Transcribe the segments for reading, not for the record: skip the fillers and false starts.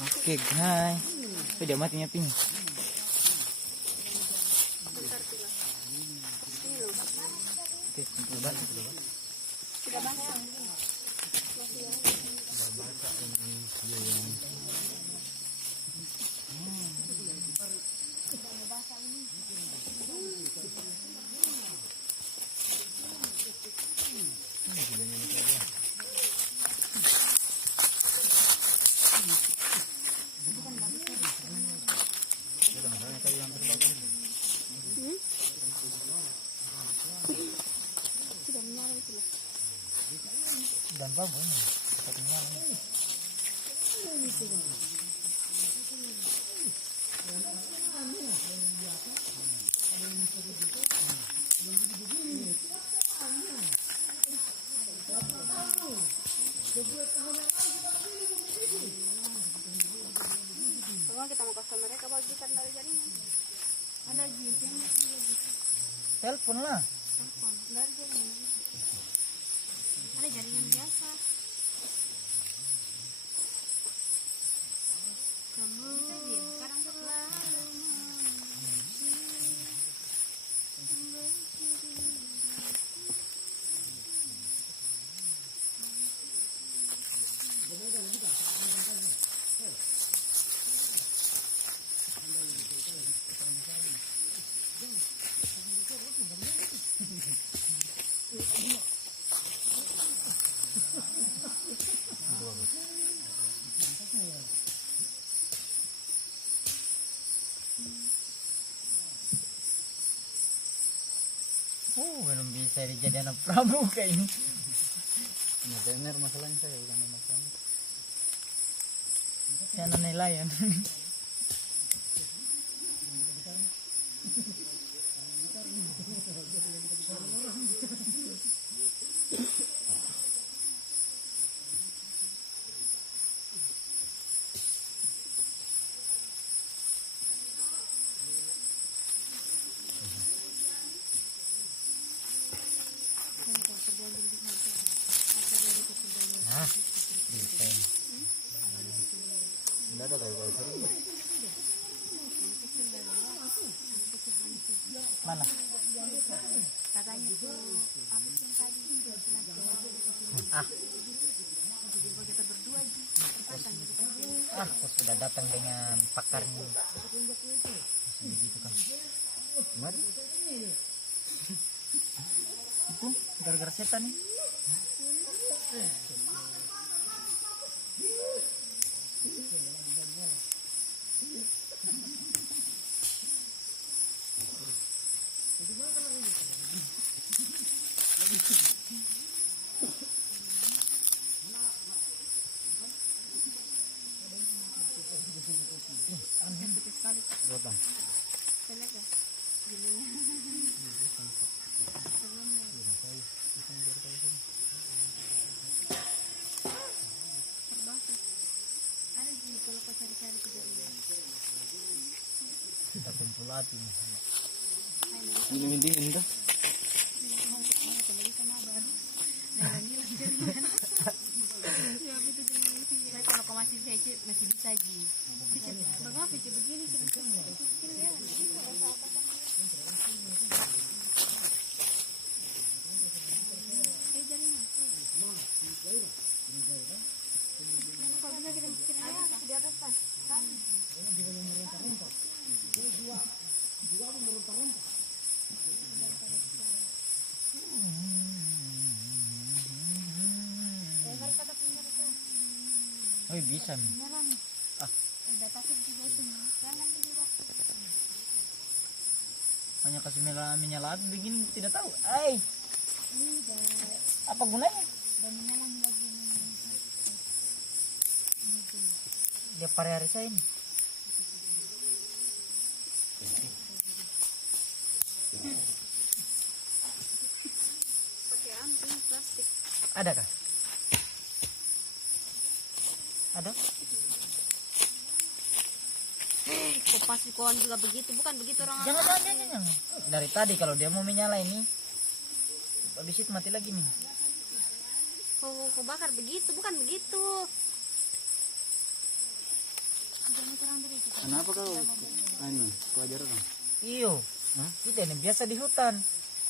Oke guys, udah matinya ping. Oke, coba. Sudah banyak. Dan bangun katanya Kalau kita mau kasih mereka bagikan dari jaringan. Ada jaringan. telepon lah. Telepon dari jaringan. Ada jaringan biasa. Kamu sekarang selalu Belum bisa jadi anak pramuka ini. Nggak benar masalahnya saya bukan anak pramuka. Saya anak nelayan. Nah, bisa. Enggak ada kayak gitu. Mana? katanya tuh apa sih yang tadi Ah, jadi kalau kita berdua datang gitu kan. aku sudah datang dengan pakarnya. Masih begitu kan? Mari. Itu gara-gara setan nih. Berapa? Ada sih kalau kau cari-cari ke jaringan. Kita kumpul api nih. Minum dingin dah. Kalau kau masih kecil masih bisa ji. Bagaimana kecil begini kecil ya. Jaringan. Kalau bisa kirim di atas pas. Kan. Oh bisa nih. Ah, Udah takut juga itu. Jangan juga. hanya kasih menyala api begini tidak tahu. Apa gunanya? Dan menyalahi lagi Dia pare hari saya ini. pakai anting plastik. Ada kah? Ada? Kok pasti kawan juga begitu, bukan begitu orang. Jangan. Dari tadi kalau dia mau menyala ini, habis itu mati lagi nih. Kau bakar begitu, bukan begitu. Kenapa kau anu pelajar dong? Iyo, kita ini biasa di hutan.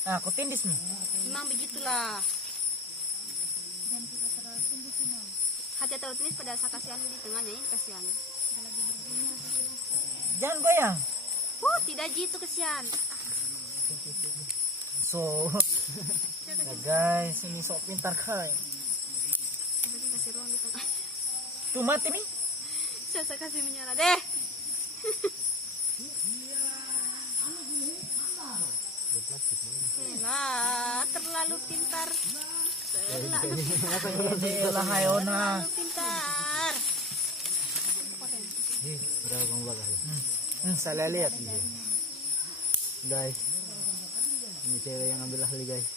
Nah, aku tindis nih. Memang begitulah. Hati terlalu tulis pada saat kasihan di tengahnya ini kasihan. Jangan goyang. Tidak gitu kasihan. So, ya guys, ini sok pintar kai. Berarti kasih ruang di tengah. Tuh mati nih. Saya kasih menyerah deh. Nah, terlalu pintar. Lah Hayona. Terlalu pintar. Berapa bang bakar ya? Salah lihat dia. Guys, ini cewek yang ambil ahli guys.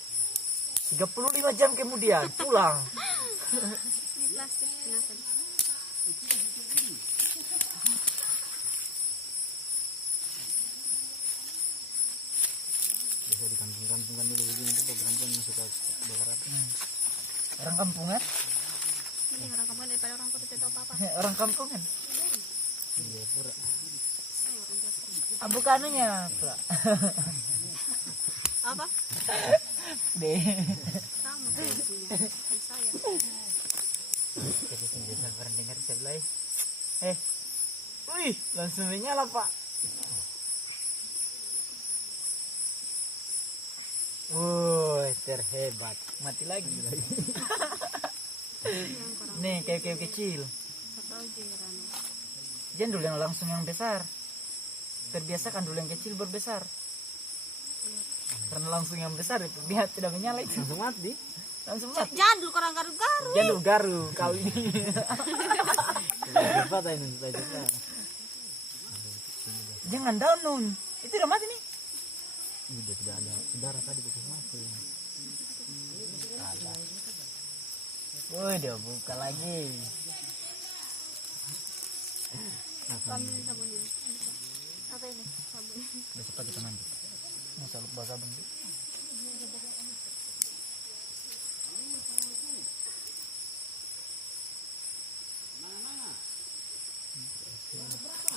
35 jam kemudian pulang. Ini plastik kenapa? Biasa di kampung-kampung kan dulu begini tuh perempuan yang suka bakar api. Orang kampungan? Ini orang kampung daripada orang kota tidak tahu apa-apa. Orang kampungan. Iya pura. Saya orang Jepang. Bukan anunya, Pak. Apa? Deh. Kamu tuh yang punya. Bukan saya. Jadi senjata pernah dengar sebelah. Wih, langsung menyala Pak. Woi, terhebat. Mati lagi. Nih, kayak kecil. Tahu Jirano. Jangan dulu yang langsung yang besar. Terbiasakan dulu yang kecil berbesar. Karena langsung yang besar itu dia tidak menyala itu. Langsung mati. Langsung mati. Jangan dulu orang garu-garu. Jangan dulu garu kau ini. Cepat ini cepat. Jangan down nun. Itu udah mati nih. Udah tidak ada udara tadi pukul mati. Woi, dia buka lagi. Ambil sabun ini. Apa ini? Sabun. Besok pagi kita mandi. Masa lupa sabun.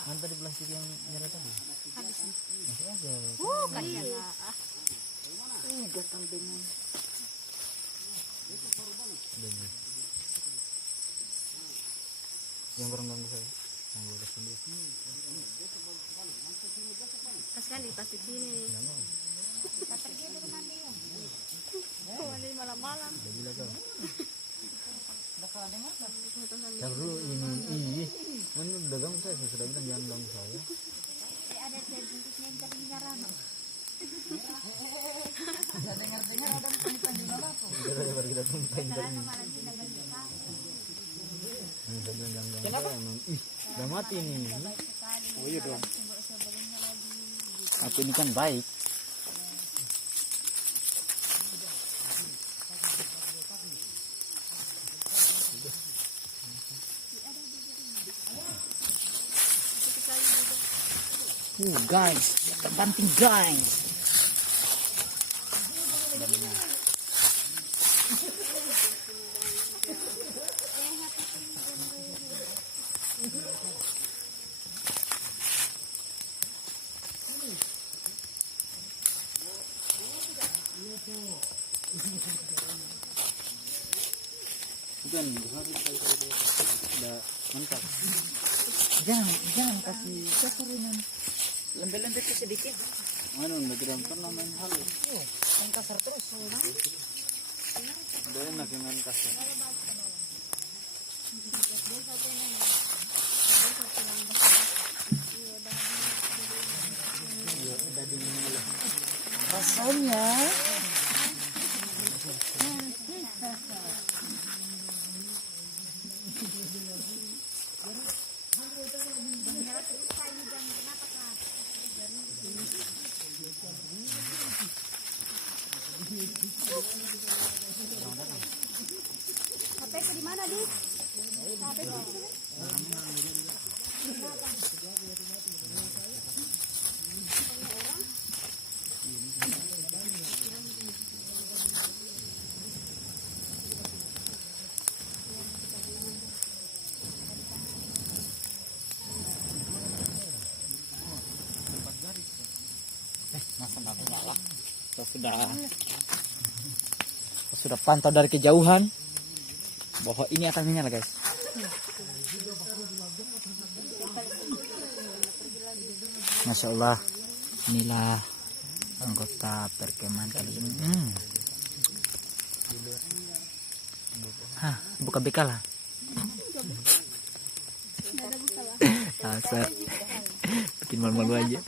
Mana tadi plastik yang merah tadi? Habis nih. Masih ada. Kalian lah. Gas sampingan. Lagi. Yang kurang ganggu saya. Yang gue udah sendiri. Kasihan di plastik sini. Nggak mau. Mandi malam-malam. Udah gila kau. Betul-betul. Yang dulu ini. Kan udah ganggu saya sudah bilang jangan ganggu saya. Ada bungkusnya yang tadi Rano. Dengar-dengar ada penipuan di mana tuh? Baru kita tumpahin tadi. Saya bilang jangan ganggu saya. Emang, udah mati nih. Oh iya dong. Aku ini kan baik. Guys, terbanting guys. Bukan, udah mantap. Jangan kasih kasarinan. Lembek-lembek sedikit. Mana udah tidak pernah main halus. Yang kasar terus. Udah enak yang main kasar. Iya, udah dingin lah. Rasanya HP di mana, Dik? HP di sini. Saya sudah pantau dari kejauhan bahwa ini akan menyala, guys. Masya Allah, inilah anggota perkemahan kali ini. Hah, buka bekal lah. Asal bikin malu-malu aja.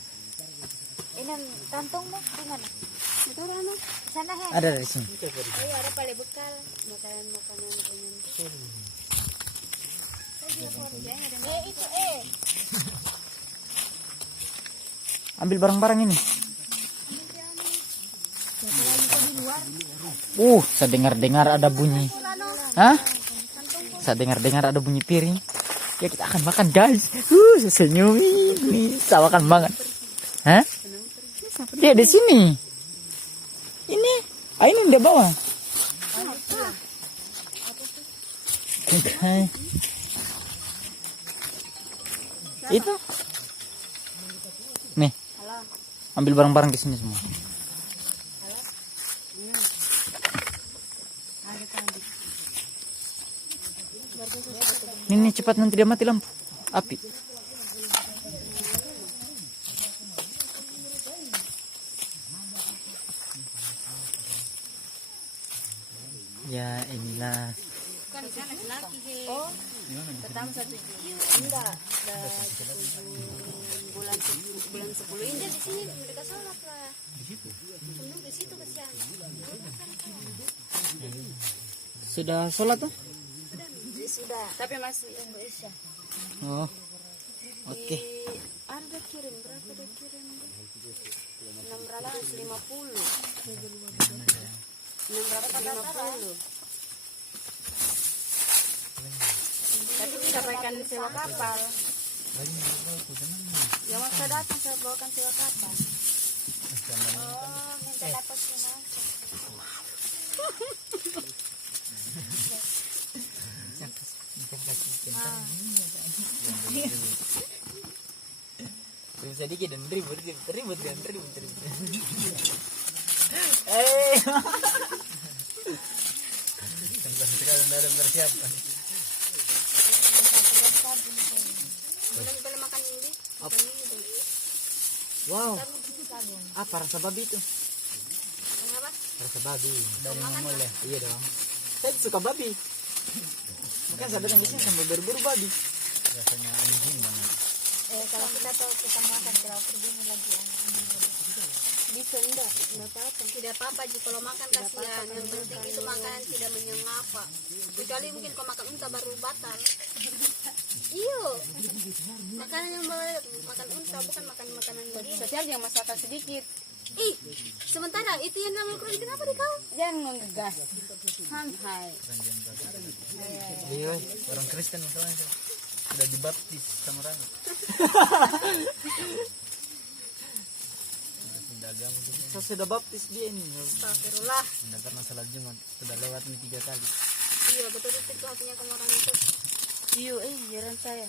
Ini kantongmu di mana? Itu mana? Sana ya. Ada dari sini. Ayo ada pada bekal makanan itu Ambil barang-barang ini. Saya dengar-dengar ada bunyi. Hah? Saya dengar-dengar ada bunyi piring. Ya kita akan makan, guys. Senyum ini. Saya makan banget. Hah? Dia di sini. Ini. Ini di bawah. Okay. Itu. Nih. Ambil barang-barang di sini semua. Ini cepat, nanti dia mati lampu api. Ya inilah. pertama 1 Juli enggak bulan 10 ini di sini mereka sholat lah di situ kesian Sudah sholat tuh? sudah tapi masih Isya. Oh, oke. Ada kirim berapa ada kirim 650 tapi tidak pakai sewa kapal ya masa datang saya bawakan sewa kapal minta dapat semua Sedikit dan ribut. Sekarang tidak ada persiapan. boleh makan ini Wow. Apa rasa babi itu? apa Rasa babi dari Momol ya? Iya dong. Saya suka babi. Makanya saya datang di sini sambil berburu babi. Rasanya anjing banget. kalau kita tahu kita makan kalau pergi lagi bisa enggak apa-apa tidak apa-apa Ji kalau makan kasihan yang penting itu makanan tidak menyengapa kecuali mungkin kalau makan unta baru batal iyo makanan yang makan unta bukan makanan yang sosial yang masakan sedikit sementara itu yang nama Al-Quran kenapa di kau jangan menggegas santai Iya, orang Kristen masalahnya sudah dibaptis sama Rani. Saya sudah baptis dia ini. Astagfirullah. Tidak pernah salat Jumat, sudah lewat ini 3 kali. Iya betul itu hatinya kamu orang itu. Iya jalan saya.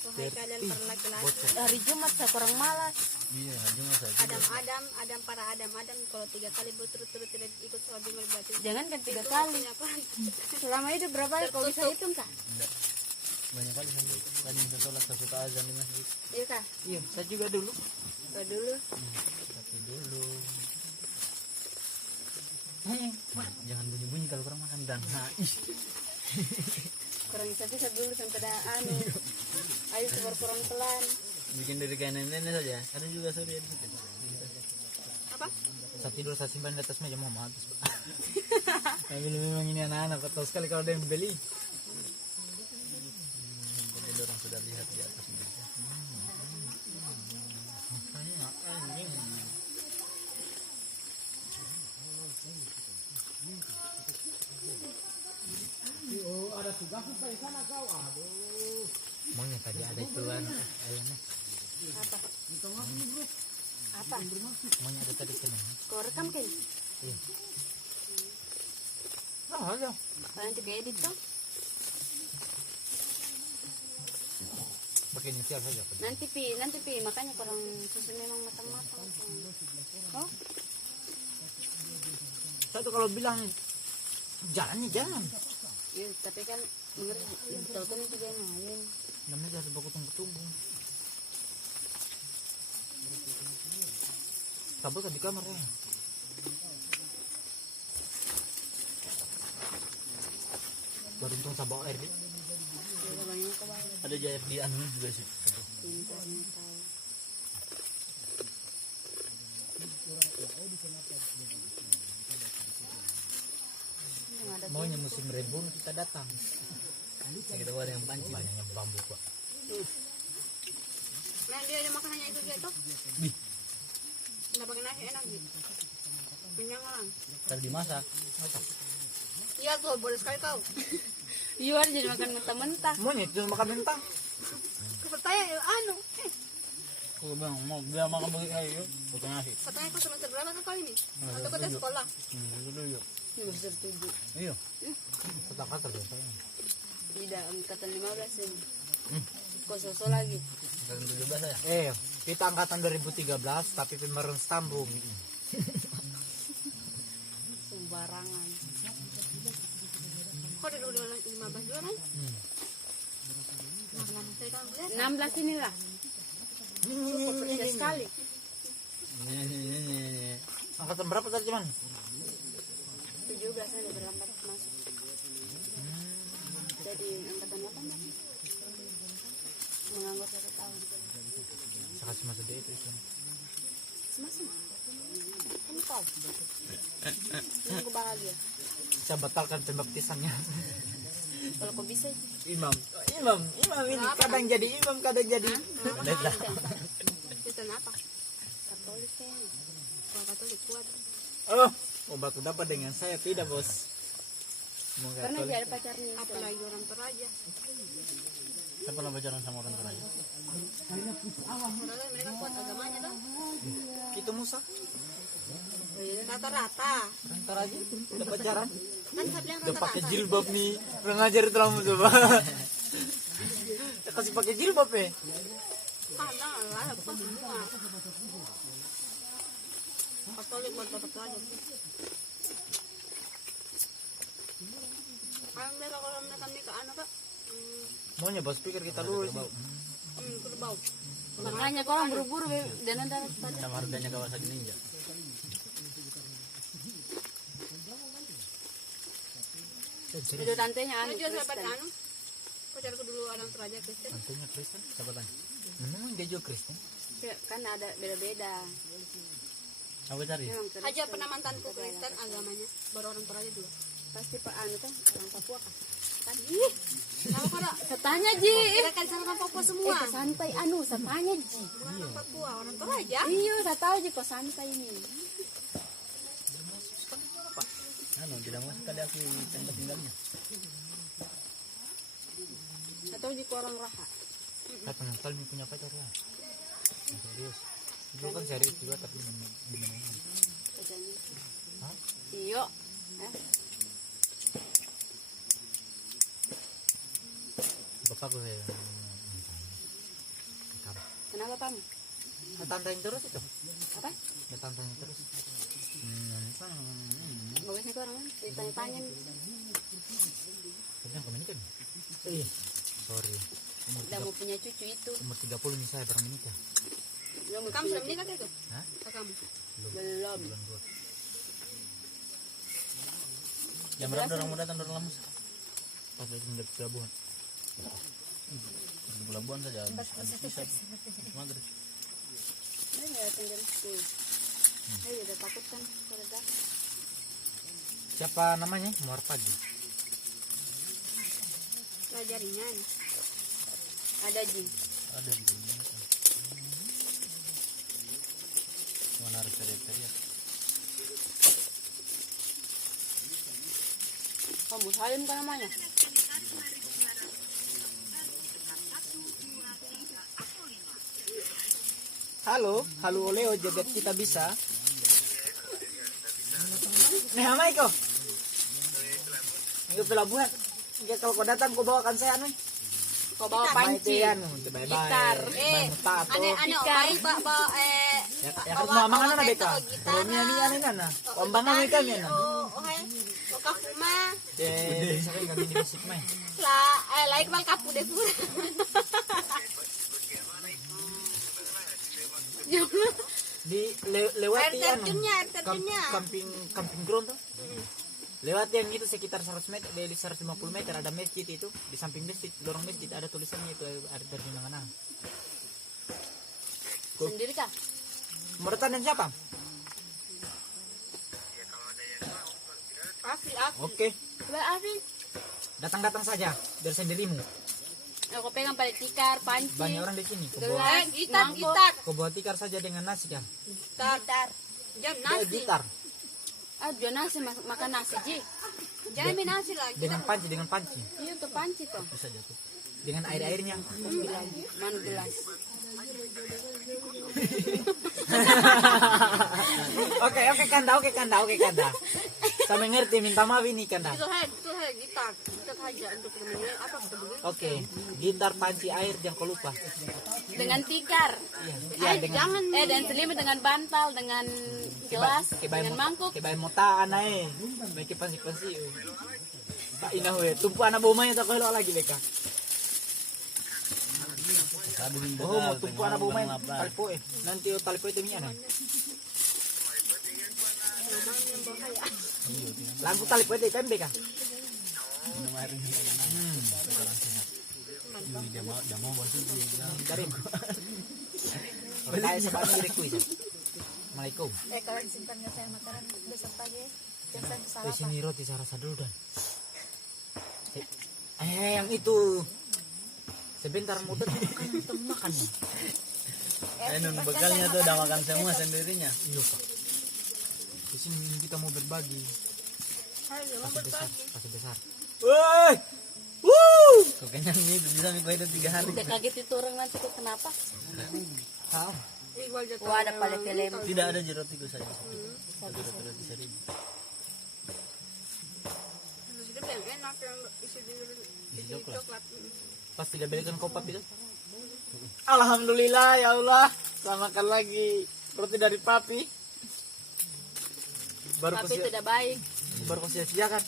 Wahai kalian para laki-laki. Hari Jumat saya kurang malas. Iya Jumat saya. Adam para Adam kalau 3 kali berturut-turut tidak ikut sholat Jumat berarti. Jangan kan 3 kali. Selama hidup berapa kali kau bisa hitung kah? Enggak. Banyak kali sampai tadi saya sholat saya suka azan di masjid. Iya kah? Iya, saya juga dulu. Tapi Dulu. Jangan bunyi-bunyi kalau kurang makan dan kurang bisa dulu sampai ada ayo sebar kurang pelan. bikin dari kain nenek saja. Ada juga sorry di situ. Apa? Saya tidur saya simpan di atas meja mau habis. Tapi memang ini anak-anak tahu sekali kalau ada yang beli. Jadi orang sudah lihat di atas meja. Maunya tadi ada ituan ayamnya. Apa? Maunya ada tadi kan. Kau rekam kan? Iya. Ada. Nanti diedit dong. Pakai inisial saja. Nanti pi makanya kurang susu memang matang-matang. Oh? Saya tuh kalau bilang jalannya jalan. Iya, tapi kan tahu-tahu juga yang main. Namanya harus baku tunggu-tunggu. Kabel kan di kamar ya. Baru untung sabak air deh. Udah banyak kebayang. Ada air di anu juga sih. Pintarnya tahu. Maunya musim rebun kita datang. Kita ada yang pancing. Banyaknya bambu pak. Nah, dia ada makanannya itu dia tuh. Bih, Nggak pakai nasi enak gitu. Kenyang orang. tadi dimasak. Masak. Iya tuh, boleh sekali kau. Iya, jadi makan mentah-mentah. Maunya itu makan mentah. Pertanyaan anu, Aku bilang mau dia makan bagi ayo, pakai nasi. katanya kau semester berapa kau ini? Atau kau tes sekolah? Itu dulu yuk. Semester 7. Iya. Kata-kata biasanya. Tidak, angkatan 15 ini. Kau sosok lagi. Angkatan 17 ya. Kita angkatan 2013 tapi pemeran Stambung. Sembarangan. Kau dari 15 juga kan? Nah, saya kan lihat. 16 inilah. Kau kerja sekali. Angkatan berapa tadi cuman? 17 ada terlambat masuk. Jadi angkatan 18. Menganggur 1 tahun. Kasih masuk dia itu Islam. Semasa kan kau. Aku bahagia. Saya batalkan pembaptisannya. Kalau kau bisa. Imam ini kadang jadi imam, kadang jadi. Kristen apa? Katolik kayaknya. Kalau Katolik kuat. Oh baku dapat dengan saya tidak bos. Mau Karena Katolik. dia ada pacarnya. Apalagi orang Toraja. Saya pernah pacaran sama orang Toraja. Mereka kuat agamanya dong. Itu Musa. Rata-rata. Orang Toraja udah pacaran. Kan saya bilang Udah pakai rata-rata. jilbab nih. Udah ngajar itu lama coba. Kasih pakai jilbab ya. Karena lah apa semua. Katolik buat dapat aja. Kalau mereka nikah anak kak. Maunya bos pikir kita lulus. Kerbau. Makanya kau orang buru-buru dan antara pada. Sama harganya Kawasaki Ninja. Itu tantenya anu. Dia sahabat anu. Pacarku dulu orang Toraja Kristen. Tantenya Kristen, siapa tanya? Memang dia juga Kristen. Kan ada beda-beda. Apa cari? Aja pernah mantanku Kristen agamanya. Baru orang Toraja dulu. Pasti Pak anu tuh orang Papua kan. Kan ih. Tahu pada katanya Ji. Kita kan sama Papua semua. Santai anu, katanya Ji. Bukan orang Papua, orang Toraja. Iya, saya tahu Ji kok santai ini. Anu tidak mau sekali aku tempat tinggalnya. Atau Ji kok orang Raha. Saya pernah sekali punya pacar ya. Serius. Itu kan serius juga tapi di mana? Pacarnya. Hah? Iya. Bapakku saya. Kenapa Pam? Tantang terus itu. Apa? Tantang terus. Bagusnya kok orang ditanya-tanya. Sedang kau menikah? Sorry. Udah mau punya cucu itu. Umur 30 nih saya baru menikah. Kamu sudah menikah itu? Hah? Kamu? Belum. Bulan 2. Jam berapa orang mau datang dari Lamus? Pas lagi mendekat pelabuhan. Di pelabuhan saja. Bisa. Maghrib. Ini nggak datang jam 10. Udah takut kan kalau dah. Siapa namanya? Muar pagi. Jaringan. Ada Ji. Ada di dalam. Mana harus teriak-teriak. Kamu Salim kan namanya? Halo Leo, jagat kita bisa. Nih Hamai kok. Ke pelabuhan. Ya, kalau kau datang kau bawakan saya nih. Kau bawa panci. Bye-bye. Gitar. Bye-bye. Aneh-aneh, bawa Ya harus mau mangan na beka. Pero niya na. Pambangan mi kami na. Okay. O kafuma. Sa kay kami ni bisik may. Like mal kapu de pura. Lewati Air terjunnya. camping ground tuh. Lewat yang itu sekitar 100 meter, dari 150 meter ada masjid itu. Di samping masjid, lorong masjid ada tulisannya itu air terjun Nanganang. Sendiri kah? Mertan dan siapa? Afi. Oke, Afi. datang saja dari sendirimu. Aku pegang pada tikar, panci. Banyak orang di sini. Gitar. Kau bawa tikar saja dengan nasi kan? Gitar. Jam nasi. Gitar. Jam nasi makan nasi ji. Jangan main nasi lagi. Dengan panci. Iya tuh panci tuh. Bisa jatuh. Dengan airnya. Mana gelas? Oke kanda. Sama ngerti minta maaf ini kanda. Itu gitar. Gitar aja untuk temennya apa begitu? Oke, gitar panci air jangan kau lupa. Dengan tikar. Iya, Jangan. Dan selimut dengan bantal, dengan gelas, dengan mangkuk. Kebay motaan ay. May kipansi-pansi. Tak inah we, tumpu anak bomanya tak kau lagi beka. Oh, mau tumpu anak bomanya talpo eh. Nanti talpo itu niya na. Lagu talpo itu kan beka. Karim. Berkaya sebab diriku itu. Assalamualaikum. Kalau disimpannya saya makanan besok pagi. Jangan Di sini roti saya rasa dulu dan. Yang itu. Sebentar muter makan. Non bekalnya tuh udah makan semua sendirinya. Iya pak. Di sini kita mau berbagi. Pasir besar. Woi. Kok kenyang nih bisa mikir itu 3 hari. Udah kaget itu orang nanti kok kenapa? Tahu. Wah ada pada film. Tidak ada jeroti gue saja. Ada roti sari. Yang enak yang isi coklat. Pas tidak belikan kopat itu. Alhamdulillah ya Allah. Selamatkan lagi roti dari papi. Tapi itu udah baik. Baru kau sia-siakan.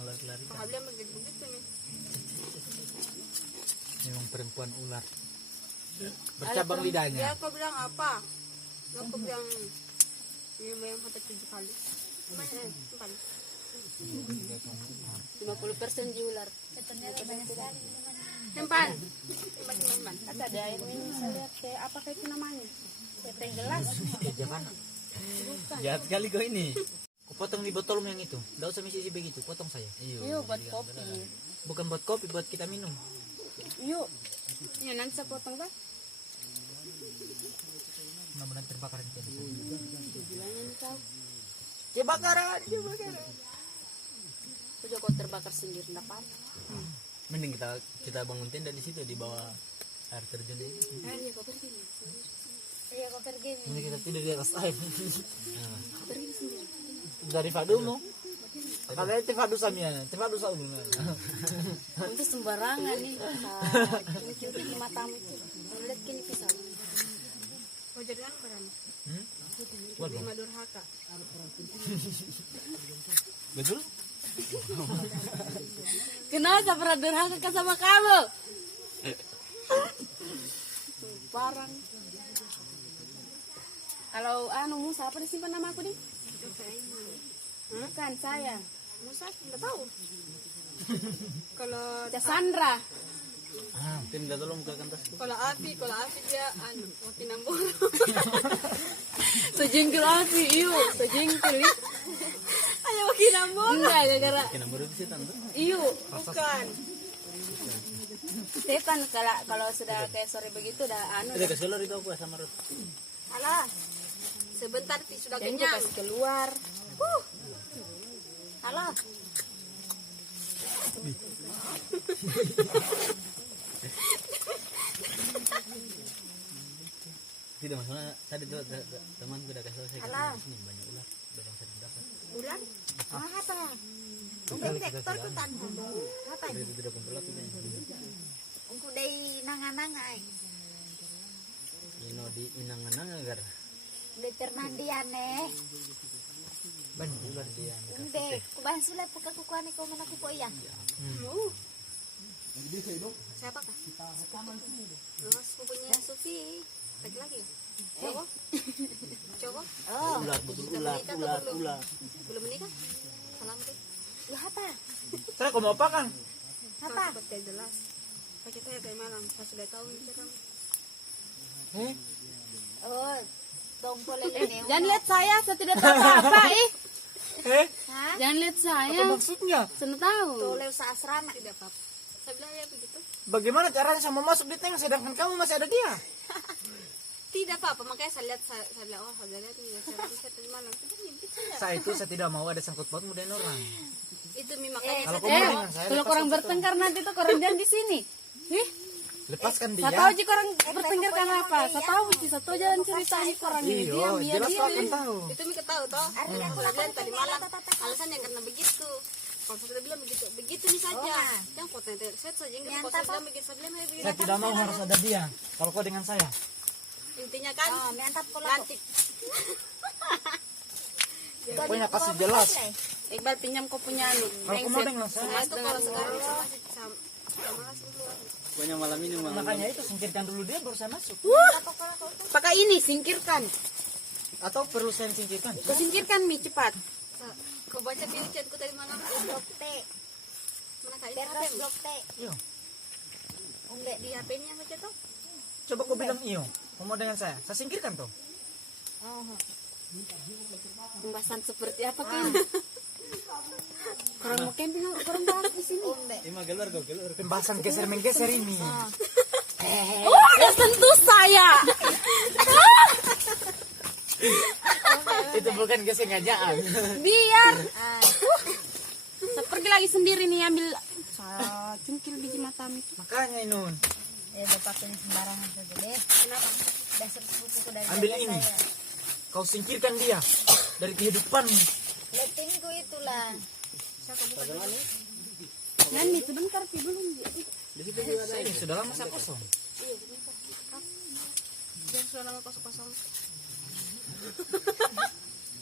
Ngelar-lari. Habisnya begitu nih. Memang perempuan ular. Bercabang lidahnya. Ya kau bilang apa? Aku bilang ini yang sampai 7 kali. Mana? 50% di ular. Simpan. Ada air minum saya lihat kayak apa kayak itu namanya? Kayak teh gelas. Jangan. Jahat sekali kau ini. Kau potong di botol yang itu. Enggak usah misi begitu. Potong saya. Iya buat kopi. Bukan buat kopi, buat kita minum. Yuk. Ya nanti saya potong kan? Mudah-mudahan terbakar di sini. Bilangin kau. Kebakaran. Udah kau terbakar sendiri dapat. Mending kita bangun tenda di situ di bawah air terjun itu. Iya kau pergi. Ini kita tidur di atas air. Pergi sendiri. Dari Fadumu. Katanya Tifadu Samiana, Tifadu Saulu. Itu sembarangan nih. Curi di matamu itu. Lihat kini pisau. Wajar kan peran? Lima durhaka. Betul? Kenapa pernah durhaka sama kamu? Parang. Kalau Musa apa disimpan nama aku nih? Bukan saya. Musa tidak tahu. Kalau Cassandra. Tim dah tolong bukakan tas. Kalau Afi dia mati nambur. Sejengkil Afi, iyo, sejengkil. Ayo mati nambur. Enggak, gara-gara. Kena baru di situ tuh. Iyo, bukan. Setan kalau sudah kayak sore begitu udah Udah kasih keluar itu aku sama Rut. Alah. Sebentar sudah kenyang. Kasih keluar. Alah. Tidak masalah tadi tuh teman udah kasih tahu saya di sini banyak ular yang sering dapat. Ular? Apa? Detektor ku tan apa Itu tidak kontrol itu. Ungku dari nanga-nanga Ino di inangan agar Determandiane. Banyak ular sih. dia Hindi, kubahan sila pagkakukuha ko man ako po iya. Siapa kah? Mas pupunya Sufi. Laki-laki ya? Cowok? Cowok? Oh, ular betul Sudah ular menikah atau ular belum? ular. Belum menikah? Salam deh. ya apa? Saya kau mau apa kan? Apa? Seperti yang jelas. Pakai tanya kayak malam. Pas sudah tahu ini kan. Oh, tongkol ini. Jangan lihat saya tidak tahu apa Ha? Jangan lihat saya. Apa maksudnya? Saya tahu. Tulew sa asrama. Tidak apa-apa. Saya bilang ya begitu. Bagaimana caranya sama masuk di tank sedangkan kamu masih ada dia? Tidak apa-apa. Makanya saya lihat saya bilang oh saya lihat nih saya tadi malam. Tidak mimpi saya. Saya tidak mau ada sangkut pautmu dan orang. Itu makanya Kalau saya kamu dengan saya, kalau lepas orang itu. bertengkar nanti tuh orang jangan di sini. Lepaskan dia. Saya tahu jika orang bertengkar karena apa. Saya tahu sih. Saya tahu jalan ceritanya orang ini. Iya, jelas kau akan tahu. Itu Mika tahu toh. Saya bilang tadi malam alasannya karena begitu. Kalau saya bilang begitu, begitu nih saja. Yang potensi saya saja enggak kalau saya bilang begitu, saya bilang begitu. Saya tidak mau harus ada dia. Kalau kau dengan saya. Intinya kan Oh, miantap ko lang. nanti Pokoknya kasih jelas. Iqbal pinjam kau punya anu. Kalau kau mau dengan saya. Mas tuh kalau sekarang sama dulu. Pokoknya malam ini malam Makanya itu singkirkan dulu dia baru saya masuk. Pakai ini singkirkan. Atau perlu saya singkirkan? Kau singkirkan Mi cepat. Kau baca di chatku tadi malam. Dokte. Mana kali Terus HP? dokte. Iya. Ungge. Di HP-nya saja tuh. Coba kau bilang iyo. Kau mau dengan saya. Saya singkirkan tuh. Oh. Pembahasan seperti apa kan? Orang mau camping, orang bahas di sini. Ungge. Ima keluar kau keluar. Pembahasan geser menggeser ini. Oh, udah sentuh saya. Itu bukan kesengajaan. Biar. Saya pergi lagi sendiri nih ambil. Saya cungkil biji mata Mi. Makanya Inun. Bapak ini sembarangan saja deh. Kenapa? Dasar sepupuku dari Ambil jaga ini. saya. Kau singkirkan dia dari kehidupan. Letinku itulah. Nani sebentar sih belum. Saya ini sudah lama saya kosong. Biar sudah lama kosong-kosong.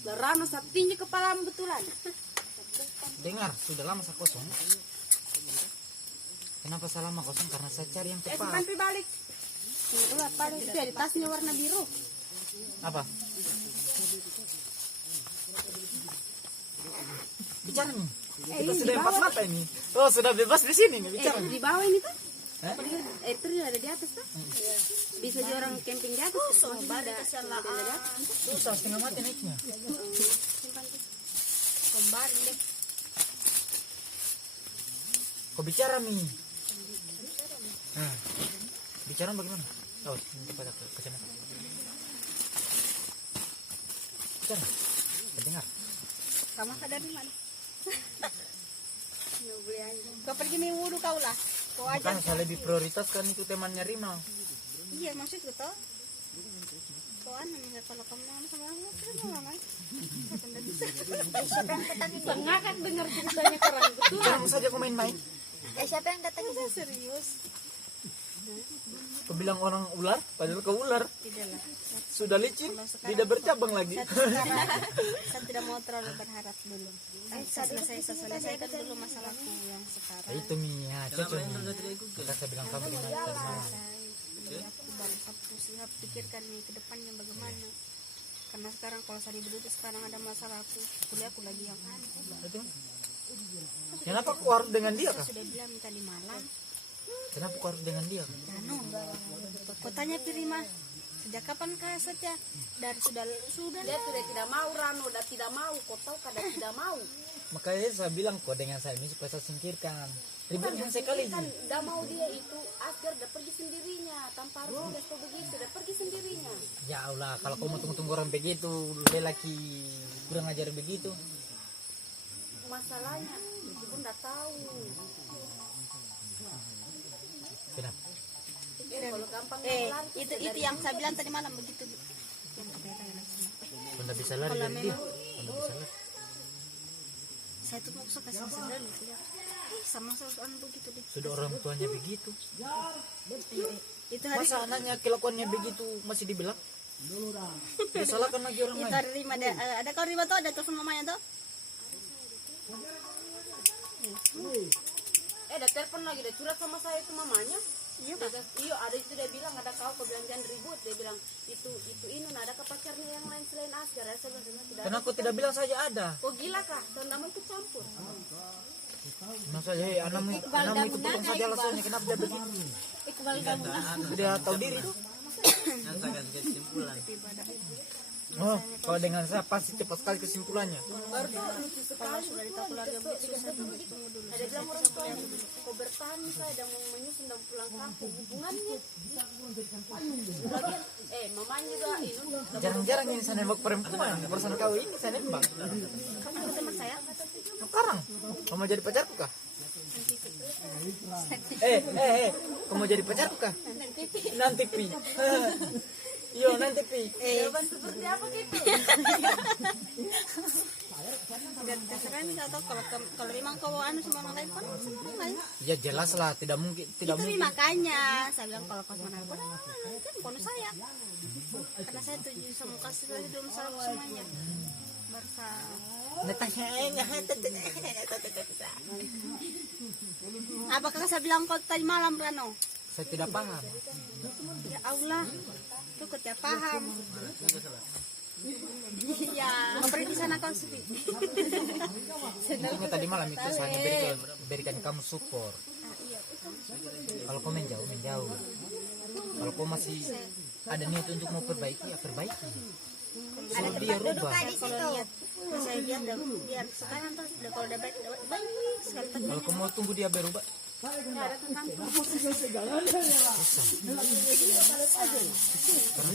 Larano saya tinggi kepalamu betulan. Dengar, sudah lama saya kosong. Kenapa saya lama kosong? Karena saya cari yang tepat. Sampai balik. Udah balik. Itu ya di tasnya warna biru. Apa? Bicara nih. Kita sudah empat mata ini. Oh, sudah bebas di sini nih bicara. Di bawah ini tuh. Itu ada di atas tuh. Bisa juga orang camping di atas. Masih ada. Susah setengah mati naiknya. Kembali deh. Kau bicara nih. Nah, bicara bagaimana? Oh, kepada kacamata. Bicara. Dengar. Kamu sadar di mana? Kau pergi nih wudhu kau lah. Kau aja. Makanya saya lebih prioritaskan itu temannya Rima. Iya maksudku toh. Kau anu nih kalau kamu mau sama aku kan mama. Siapa yang datang ini? Ngakak dengar ceritanya orang betul. Bicara saja kau main-main. Siapa yang datang ini? Serius. Kau bilang orang ular, padahal kau ular. Tidaklah. Sudah licin, tidak bercabang lagi. Saya tidak mau terlalu berharap dulu. Saya selesaikan dulu masalahku yang sekarang. Ya, itu Mia, cocok nih. Kita saya bilang kamu gimana tadi malam. Aku baru siap pikirkan nih ke depannya bagaimana. Karena sekarang kalau saya dulu sekarang ada masalah kuliahku lagi yang aneh. Betul? Kenapa kau harus dengan dia kah? Sudah bilang tadi malam. Kenapa kau harus dengan dia? Kau tanya Pirima, sejak kapan kah saja? Dari sudah dia sudah tidak mau Rano, sudah tidak mau. Kau tahu kada tidak mau. Makanya saya bilang kau dengan saya ini supaya saya singkirkan. Ributnya sekali. Kan tidak mau dia itu Asgar udah pergi sendirinya tanpa harus dia begitu, udah pergi sendirinya. Ya Allah, kalau kau mau tunggu-tunggu orang begitu, lelaki kurang ajar begitu. Masalahnya, ibu pun tidak tahu. Kenapa? Kalau gampang itu yang saya bilang tadi malam begitu. Kau tidak bisa lari dari dia. Kau tidak bisa lari. Saya tuh mau kasih sendiri sama soal begitu deh. Sudah orang tuanya begitu. Itu hari Masa anaknya kelakuannya begitu masih dibilang? Dia salahkan lagi orang itu lain. hari Rima ada kau Rima tuh ada telepon mamanya tuh. Ada telepon lagi, dia curhat sama saya itu mamanya. Iya Dia bilang, iya ada itu, dia bilang ada kau bilang jangan ribut, dia bilang itu ini ada ke pacarnya yang lain selain Asgar. Saya bilang tidak. Karena aku tidak bilang saja ada. Oh gila kah? Kamu ikut campur. Masa anakmu itu potong saja alasannya kenapa dia begitu? Iqbal kamu. Dia tahu diri tuh. Yang saya kasih kesimpulan. Oh, kalau dengan saya pasti cepat sekali kesimpulannya. Kalau sudah di keluarga susah tunggu dulu. Ada bilang orang tua kau bertahan saya dan mau menyusun dan pulang kampung hubungannya. Lagian, mamanya juga ini. Jarang-jarang ini saya nembak perempuan. Urusan kau ini saya nembak. Kamu ikut teman saya? Sekarang, kamu mau jadi pacarku kah? Kamu mau jadi pacarku kah? Nanti pi. Yo nanti pi. Jawaban seperti apa gitu? Terserah nih atau kalau memang kau anu sama orang lain kan sama orang lain. Ya jelas lah, tidak mungkin, tidak Itu nih mungkin. makanya saya bilang kalau kau sama aku kan kono saya. Karena saya tuju sama kasih lagi belum salah semuanya. Barsa. Apakah saya bilang kau tadi malam Rano? Saya tidak paham. Ya Allah, tuh kau tidak paham. Iya, beri di sana kau supi. Intinya tadi malam itu saya berikan kamu support. Kalau kau menjauh. Kalau kau masih ada niat untuk mau perbaiki, ya perbaiki. Ada Kalau dia tempat duduk rubah. di situ. Saya biar sekarang tuh kalau udah baik sekali Kalau kau mau tunggu dia berubah, karena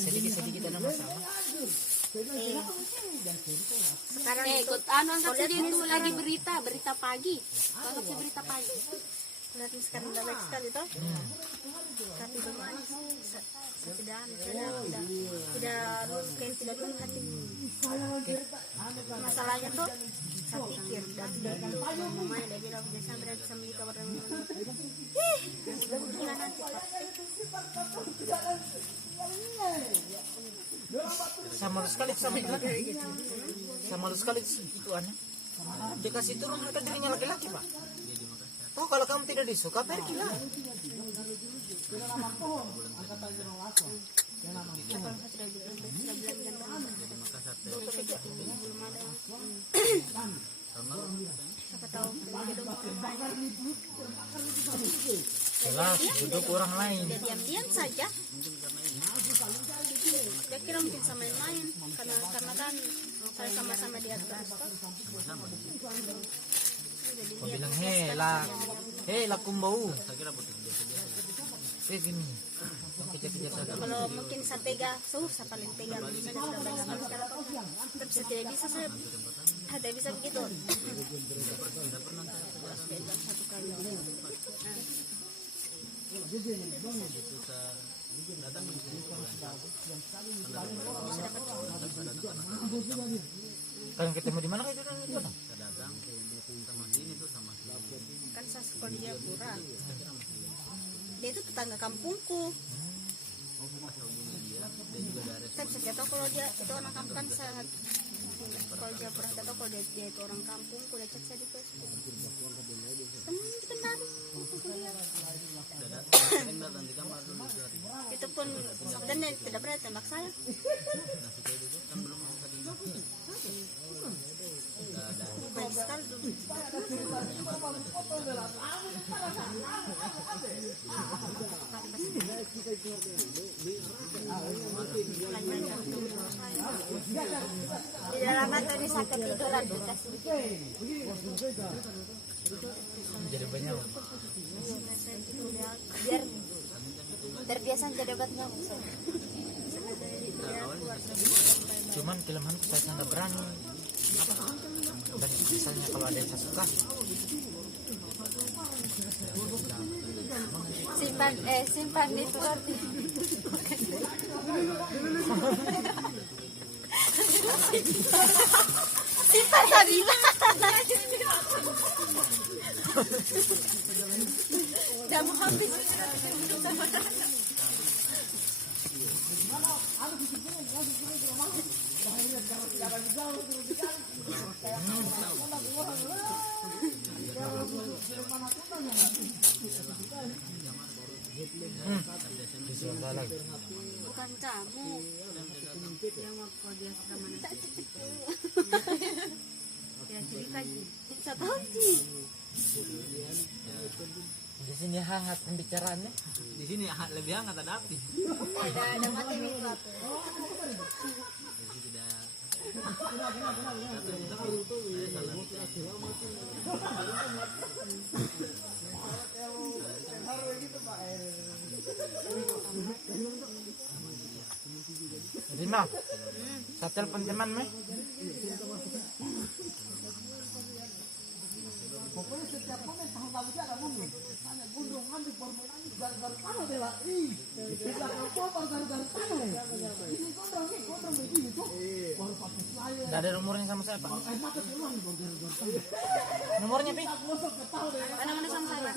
sedikit ada masalah. sekarang Ikut anu angkat saja itu lagi berita pagi. Angkat sih berita pagi. lihat sekarang udah baik sekali toh. Tapi bagaimana tidak dulu hati. Masalahnya tuh saya pikir dan mamanya dia bilang dia sampai di kamar nanti Sama sekali sama laki. Sama sekali itu aneh. Dikasih turun harga dirinya laki-laki, Pak. Oh, kalau kamu tidak disuka, pergilah. Jelas, duduk orang lain. dia diam-diam saja. Dia kira mungkin sama yang main karena kan saya sama-sama di atas toh. Kau bilang, hei lah kumbau. Gini, kejar-kejar saja. Kalau mungkin saya tega, saya paling tega misalnya sudah banyak kali sekarang tapi saya tidak bisa saya ada bisa begitu. Satu kali. Kalian ketemu di mana itu? Kan saya sekolah di Jayapura. Dia itu tetangga kampungku. Tapi saya tahu kalau dia itu orang kampung kan saya kalau Jayapura saya tahu kalau dia itu orang kampungku. Dia chat saya di Facebook. Teman kita dari kuliah. Itu pun dan dia tidak pernah tembak saya. Baik sekali dulu. Di dalam mata ini saya ketiduran dikasih Jadi banyak. biar terbiasa jadi obat nyamuk. Cuman kelemahanku saya sangat berani. Dan misalnya kalau ada yang saya suka, simpan di roti. Simpan Sabila. Dah mau habis. Bukan kamu yang mau dia sudah mana? Ya cerita Ji. Saya tahu Ji. Di sini hangat pembicaraannya. Di sini lebih hangat ada api. Ada mati minggu aku. Rina, saya telepon teman me. Tidak ada nomornya sama saya Pak. Nomornya Pi? Ada mana sama saya?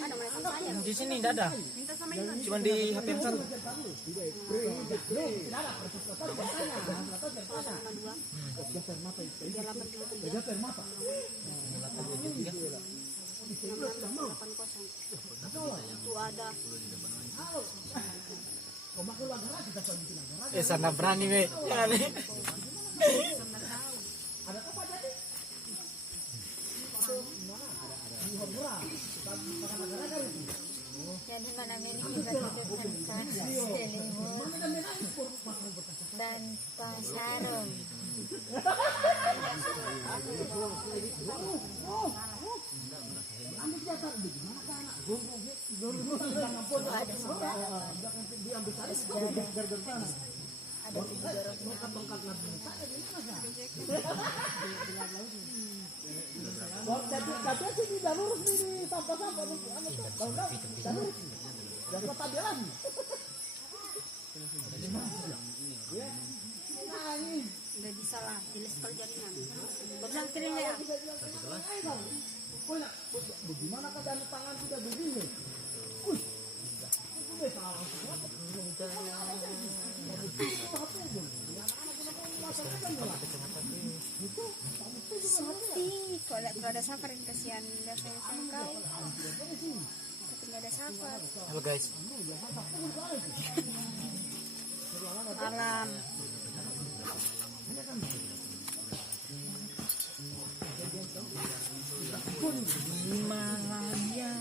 Ada mana sama saya? Di sini tidak ada. Minta sama Iwan. Cuma di HP yang satu. Itu ada. Sana berani me. Jadi mana ini kita kedepan selimut dan pasarung. Ada sejarah. Ada Udah bisa lah, jelas kalau jaringan. Bilang kirim ya. sepi. Kalau ada safar yang kasihan udah sayang kau. Tapi nggak ada safar. Halo guys. Alam. Malamnya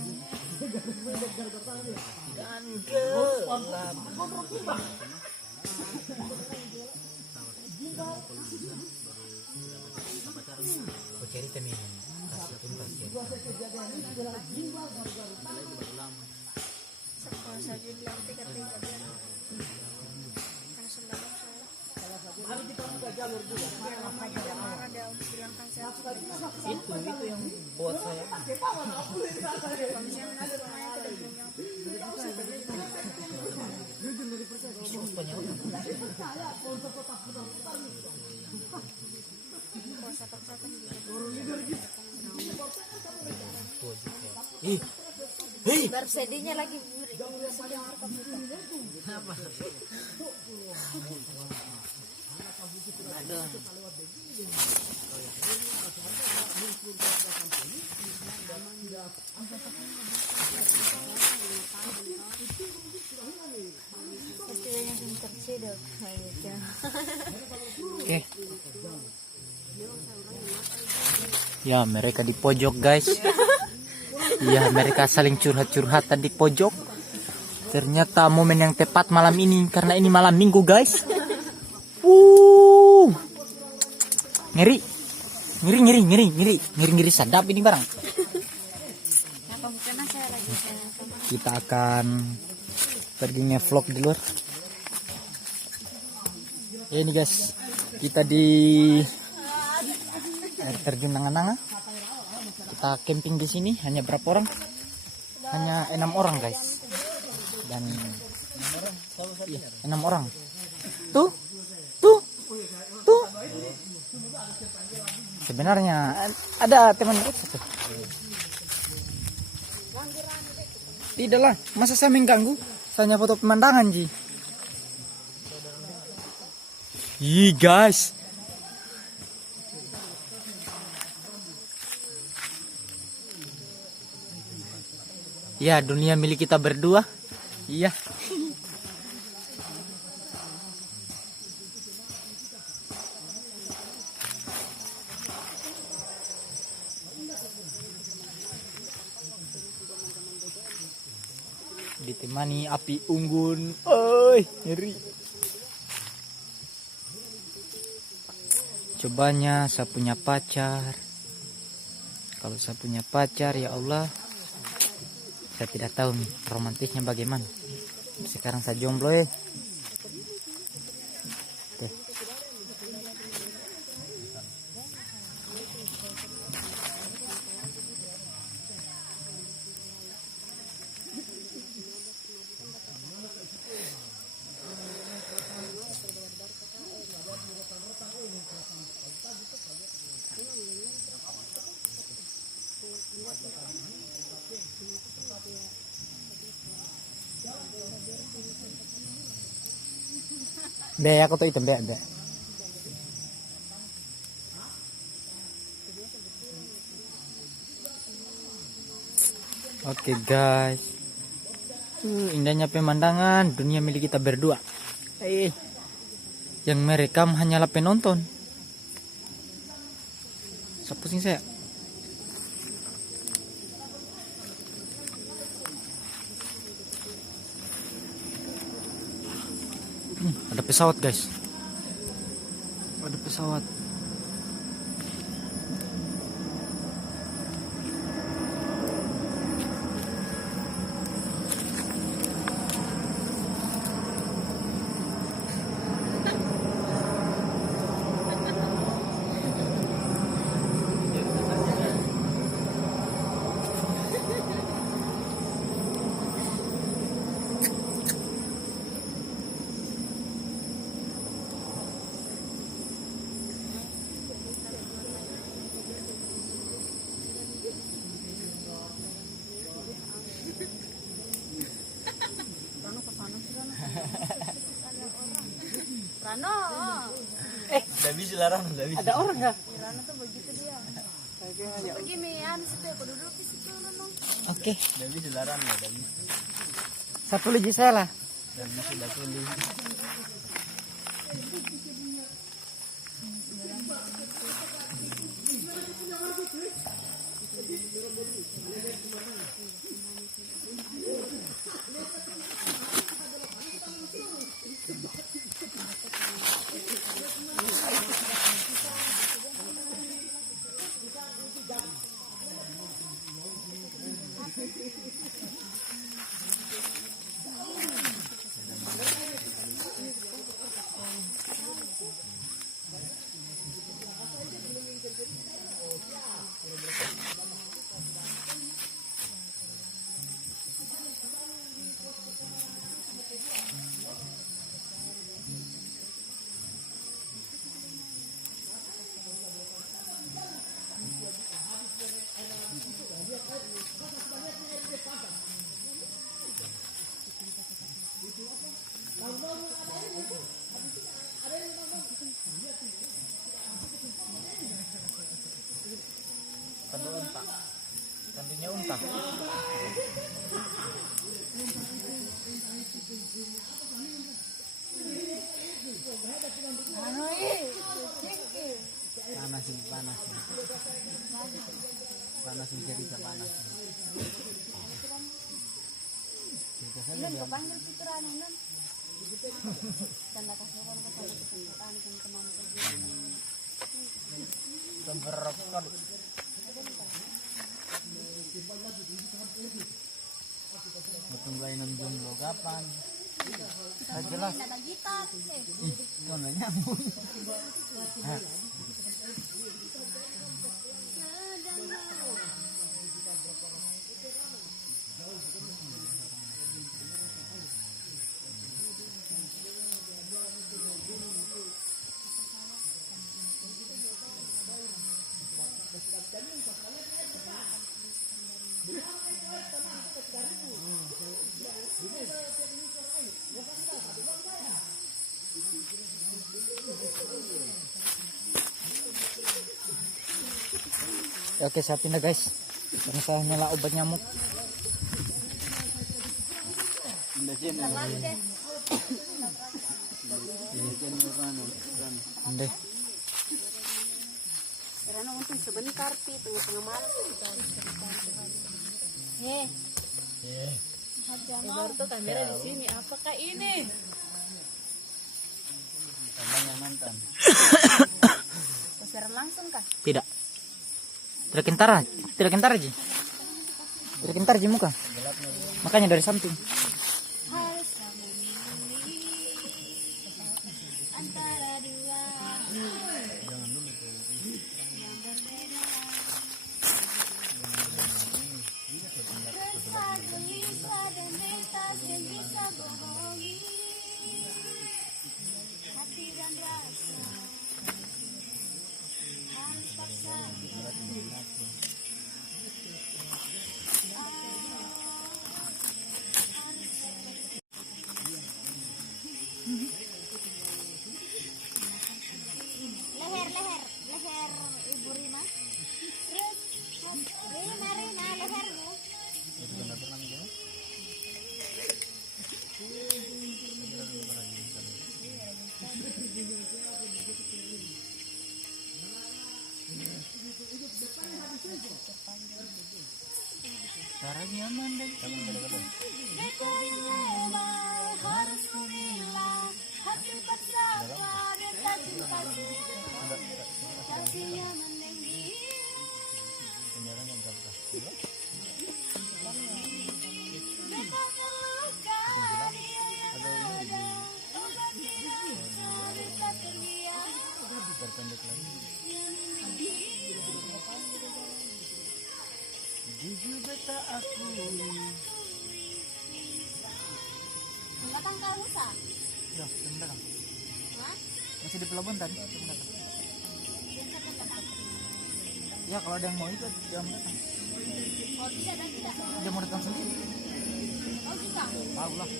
dan gelap. Kau cari temen kasih pasien. Kalau saya bilang tiga-tiga biar karena sembako saya. Biar mama juga marah dia untuk bilangkan saya. Itu yang buat saya. Kalau misalnya nanti rumahnya tidak punya. Baru sedihnya lagi. Oke. Ya, mereka di pojok, guys. Ya, mereka saling curhat-curhatan di pojok. Ternyata momen yang tepat malam ini karena ini malam Minggu, guys. Ngeri. Ngeri sadap ini barang. Kenapa bukan saya lagi Kita akan pergi nge-vlog di luar. Ya ini guys, kita di air terjun Nanga-Nanga. Kita camping di sini hanya berapa orang? Hanya 6 orang guys. Dan iya, 6 orang. Tuh. Sebenarnya ada teman kita satu. Tidaklah, masa saya mengganggu? Saya foto pemandangan Ji. Ih guys. Ya, dunia milik kita berdua. Iya. Ditemani api unggun. Oi, ngeri. Cobanya saya punya pacar. Kalau saya punya pacar, ya Allah, saya tidak tahu nih romantisnya bagaimana. Sekarang saya jomblo ya. Oke. Be, aku tuh hitam be. Oke guys, indahnya pemandangan dunia milik kita berdua. Yang merekam hanyalah penonton. Pusing saya. Ada pesawat guys. Ada pesawat. Rano. Udah bisa larang, udah bisa. Ada orang nggak? Rano tuh begitu dia. Pergi Mian, situ aku duduk di situ Rano. Oke. Udah bisa larang, udah bisa. Satu lagi saya lah. Udah bisa, udah tulis. Tentunya unta. Panas ini, panas ini. Panas ini, cerita panas ini. Cerita saja dia. Panggil itu Rano Nun. Tanda kasih kan ke sana kesempatan teman kerja. Berrekod. Tunggu ainun jomblo kapan? Jelas. Ada gitar. Itu nanya nyambung. Ya, oke, saya pindah guys. Karena saya nyala obat nyamuk. Ndeh. Karena untung sebentar pi tengah-tengah malam. Baru tuh kamera di sini. Apakah ini? Siaran langsung kah? Tidak. Tidak kentar, tidak kentar aja. Tidak kentar aja muka. Makanya dari samping. Leher Ibu Rima. Terus Rina lehermu. Caranya aman deh. Harus memilah hati bersama dan tak cinta hatinya meninggi. Mereka terluka dia yang ada, obat tidak bisa terdiam. Jujur beta aku. Datang ke Musa. Ya, sebentar. Hah? Masih di pelabuhan tadi. Ya, kalau ada yang mau ikut, dia mau datang. Oh tidak dan tidak. Dia mau datang sendiri. Oh juga. Tahu lah.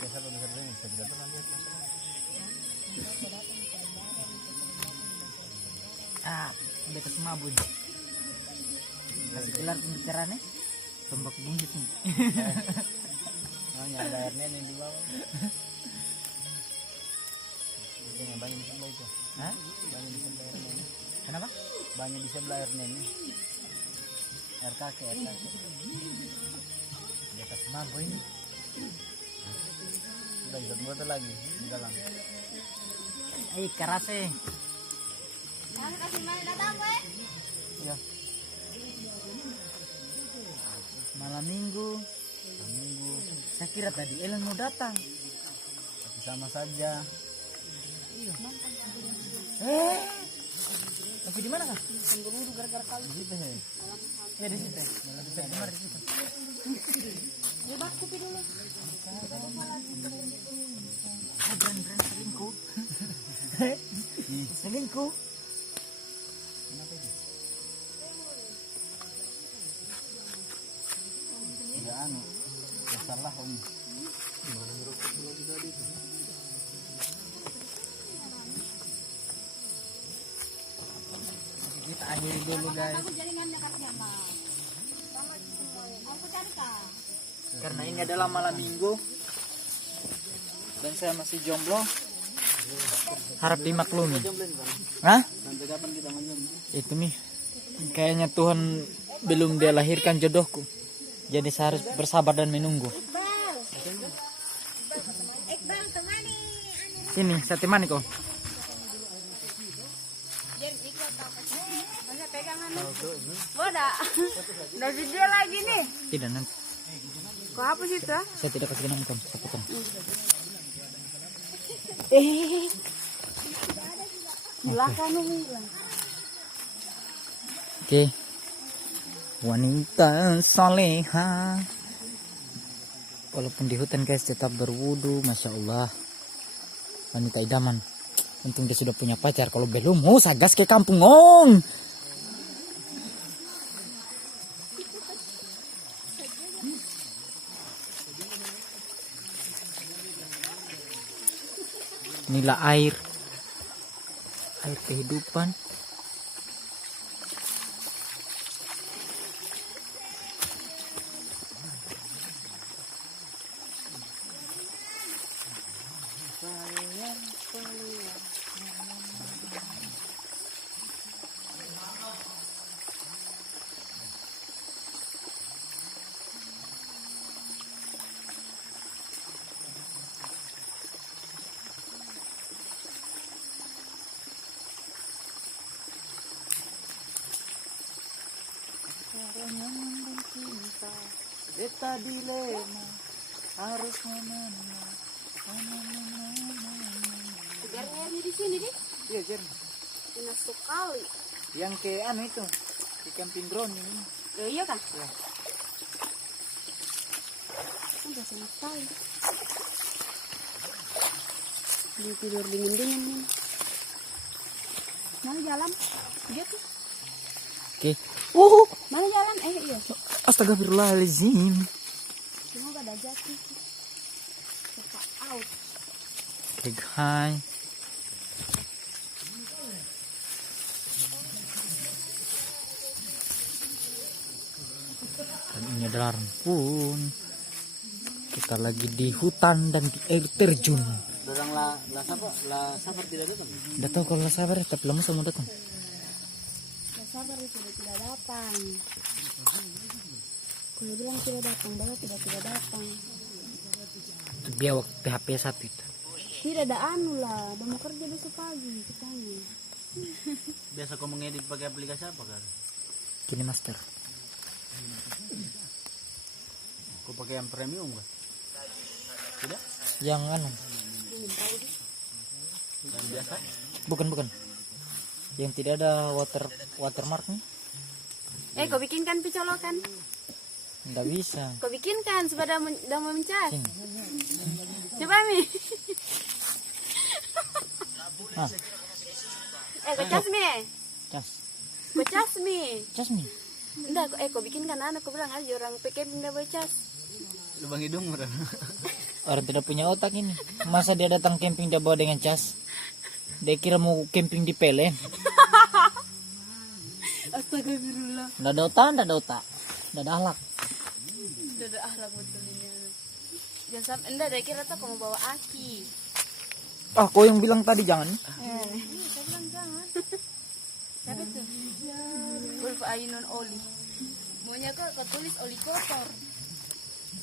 Biasa kalau misalnya bisa tidak pernah lihat masalah. Udah ke semabun. Kasih kelar pembicaraannya. Tombak bungkit nih. Ada air nenek di bawah. Ini banyak di sebelah itu. Hah? Banyak di sebelah air nenek. Kenapa? Banyak di sebelah air nenek. Air kakek, air kakek. Di atas semabun ini. Udah satu botol lagi di dalam. Kerase. Jangan kasih mana datang gue. Ya. Malam minggu. Saya kira tadi Ellen mau datang. Tapi sama saja. Tapi di mana kah? Dulu gara-gara kali. Di situ ya. Ya di situ. Di situ. Dia baku pi dulu. Berani selingkuh. Selingkuh. Tidak anu. Salah om. Kita akhiri dulu guys. Aku jaringannya kasih apa? Aku cari kah? Karena ini adalah malam minggu dan saya masih jomblo. Harap dimaklumi. Hah? Sampai kapan kita menjomblo? Itu nih. Kayaknya Tuhan belum dia lahirkan jodohku. Jadi saya harus bersabar dan menunggu. Iqbal temani. Sini, saya temani kok. Boda. Udah video lagi nih. Tidak nanti. Kok hapus itu? Saya tidak kasih nama kamu. Saya potong. Silakan bilang. Oke. Wanita soleha. Walaupun di hutan guys tetap berwudu, masya Allah. Wanita idaman. Untung dia sudah punya pacar. Kalau belum, saya gas ke kampung ong. Inilah air kehidupan. Beta dilema harus mana. Segarnya di sini deh. Iya jernih. Enak sekali. Yang ke anu itu di camping ground ini. Iya kan? Ya. Udah enak sekali. Dia tidur dingin-dingin nih. Mana jalan? Gitu. Oke. Mana jalan? Iya. Astagfirullahaladzim. Semoga ada jatuh. Cepat out. Oke guys. Dan ini adalah Rampun. Kita lagi di hutan dan di air terjun. Dorang lah sabar tidak datang. Udah tahu kalau sabar tapi lama sama datang. Gak sabar itu tidak datang. Kalau bilang tidak datang, bahwa tidak datang. Itu biawak PHP 1 itu. Tidak ada anu lah, udah mau kerja besok pagi katanya. Biasa kau mengedit pakai aplikasi apa kan? Kini master. Kau pakai yang premium kan? Tidak? Yang anu. Yang biasa? Bukan. Yang tidak ada watermarknya. Kau bikinkan picolokan. Nggak bisa. Kau bikinkan supaya udah mau mencas. Sini. Coba Mi. Ah, Kau cas Mi. cas. Kau cas Mi. Cas nih. Enggak, kau bikinkan anak. Kau bilang aja orang PKP tidak boleh cas. Lubang hidung orang. Orang tidak punya otak ini. Masa dia datang camping dia bawa dengan cas? Dia kira mau camping di Pelen. Astagfirullah. Nggak ada otak. Nggak ada akhlak. Tidak ada akhlak betul ini anak. Jangan sampai, enggak, dia kira tuh kamu bawa aki. Ah, kau yang bilang tadi jangan. Saya bilang jangan. Siapa tuh? Wolf Ainun Oli. Maunya kau tulis oli kotor.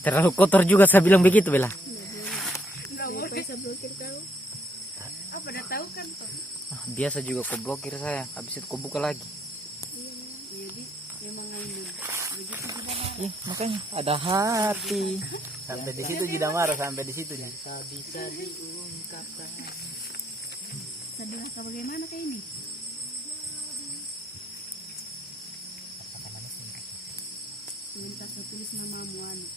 Terlalu kotor juga saya bilang begitu Bella. Enggak boleh bisa blokir kau. Apa udah tahu kan kok? Ah, biasa juga kau blokir saya. Habis itu kau buka lagi. Jadi memang Ainun. Begitu juga mah. Iya, makanya ada hati. Sampai di situ tidak marah, sampai di situ nih. Bisa diungkapkan. Sedih kau bagaimana kayak ini? Sebentar saya tulis namamu anu.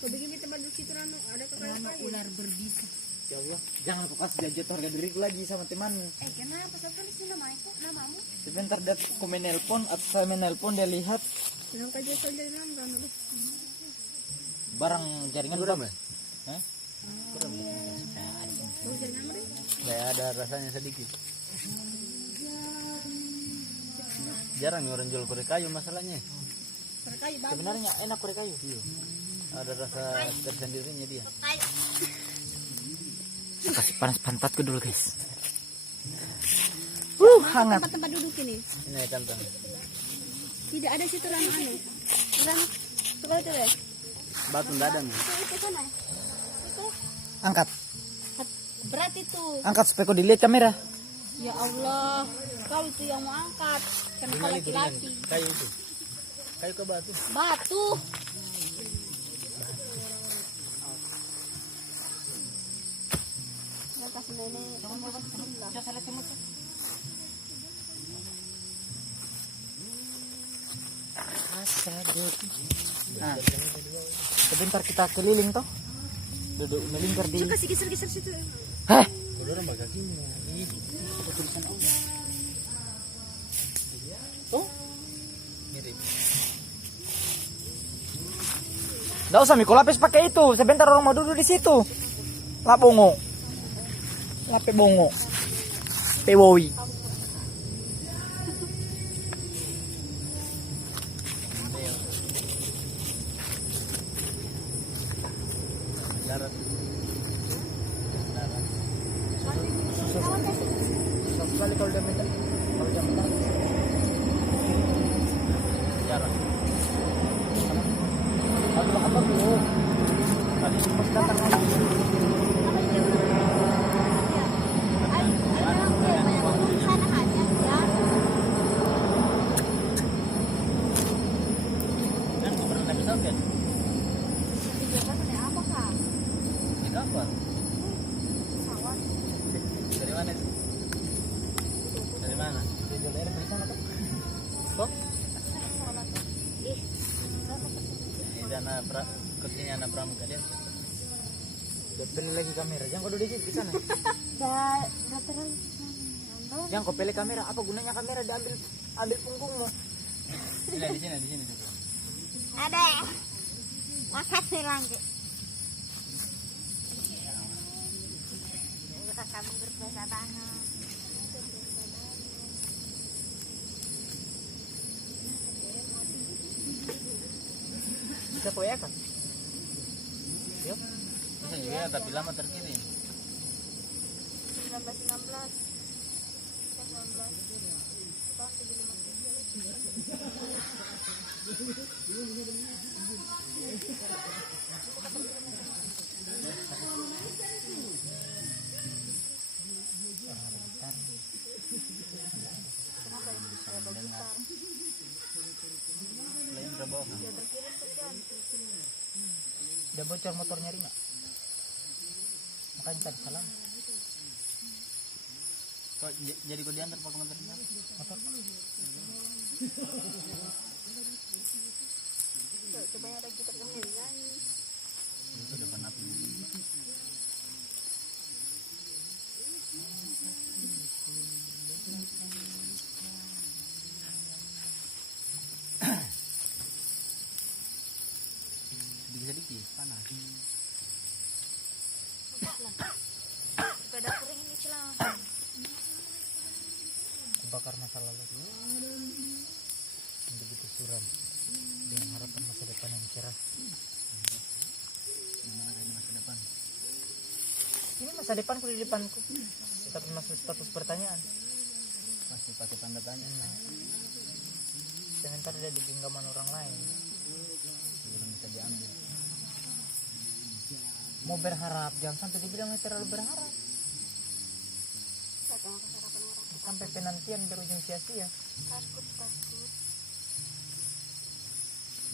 Kau bikin di tempat di situ Rano, ada Nama ular berbisa. Ya Allah, jangan kau kasih jatuh harga diriku lagi sama teman. Kenapa saya tulis namamu? Sebentar dia aku menelpon atau saya menelpon dia lihat Bilang kaji saja Rano Rano. barang jaringan Kurang ya? Hah? Kayak ada rasanya sedikit. Jarang nih orang jual korek kayu masalahnya. Perkai bagus. Sebenarnya enak korek kayu. Iya. Ada rasa tersendirinya dia. Saya kasih panas pantatku dulu guys. Hangat. Tempat duduk ini. Ini tantang. Tidak ada situ Rano anu. Rano, coba itu deh. Batu nggak ada nih. Itu sana. Angkat. Berat itu. Angkat supaya kau dilihat kamera. Ya Allah, kau itu yang mau angkat. Kenapa laki-laki? Kayu itu. Kayu ke batu. Batu. Ya kasih nenek. Nah, sebentar kita keliling toh. Duduk melingkar di. Kasih geser situ. Heh, Udah orang bakal sini. Ini tulisan Allah. Tuh, mirip. nggak usah Miko lapis pakai itu. Sebentar orang mau duduk di situ. Labongo. Lape bongo. Pewoi. Darat. Susah sekali kalau dia minta. Kalau dia minta. Jarak. Aduh, apa tuh? Tadi pas datang orang. Kan gua pernah naik pesawat kan? Naik apa? Dari mana itu? Dari mana? Di daerah di sana tuh. Kok? Ini dana kursinya anak pramuka dia. Udah beli lagi kamera. Jangan kau duduk di sana. Jangan kau pilih kamera. Apa gunanya kamera? Diambil punggungmu. Di sini. Ada. Makasih lagi. Kamu berpuasa banget. Bisa kau ya kan? Yuk. Bisa juga tapi lama terkirim. 19. Lain berapa? Dia bocor motornya Rina. Makanya tadi salam. Kok jadi kau diantar pakai motor? Motor. Coba ada gitar kamu nyanyi. Itu depan api. Sedikit panas. Sepeda kering ini celah. Bakar masa lalu. Begitu suram. Dengan harapan masa depan yang cerah. Gimana kayak masa depan? Ini masa depanku di depanku. Tapi masih status pertanyaan. Masih pakai tanda tanya. Sementara dia di genggaman orang lain. Belum bisa diambil. Mau berharap, jangan sampai dibilang terlalu berharap. Sampai penantian berujung sia-sia. Takut.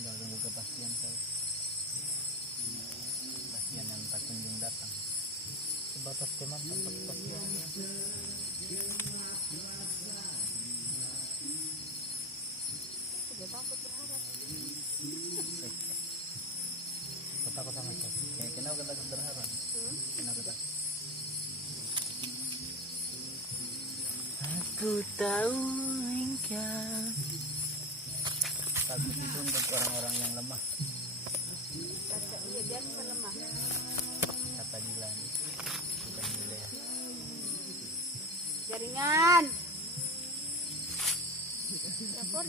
Udah tunggu kepastian saya. Kepastian yang tak kunjung datang. Sebatas teman tanpa kepastian. Sudah takut berharap. Kau takut sama saya. Kenapa kita takut berharap? Kenapa tak? Aku tahu engkau. Takut itu untuk orang-orang yang lemah. Iya, dia bukan lemah. Kata Dilan. Bukan Dilea. Jaringan. Telepon.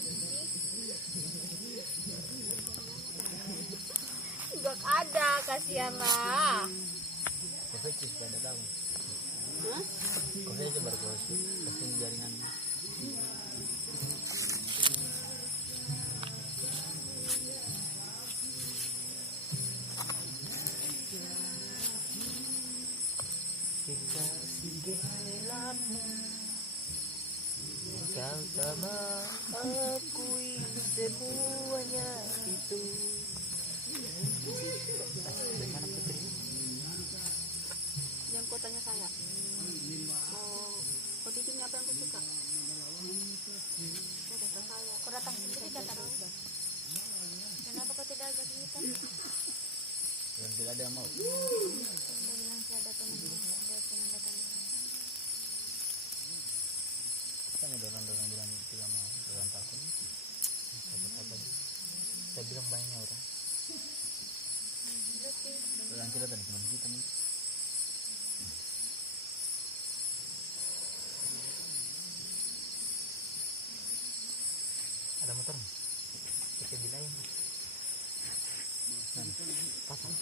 Enggak ada, kasihan lah. Kau sih pada tahu. Hah? Kau aja baru kau sih. Pasti jaringan. Kita segelamu kau sama akui semuanya itu. Bagaimana Putri? Yang kau tanya saya. Kau bikin apa yang kau suka? Kau kata saya. Kau datang sendiri kata lu. Kenapa kau tidak ajak kita? Dan tidak ada yang mau. Dia bilang sih ada teman dia pengen datang. Kan ada orang bilang tidak mau, orang takut. Apa saya bilang banyak orang. Orang kita tadi teman kita nih. Ada motor nih? Kita bilain. Pasang.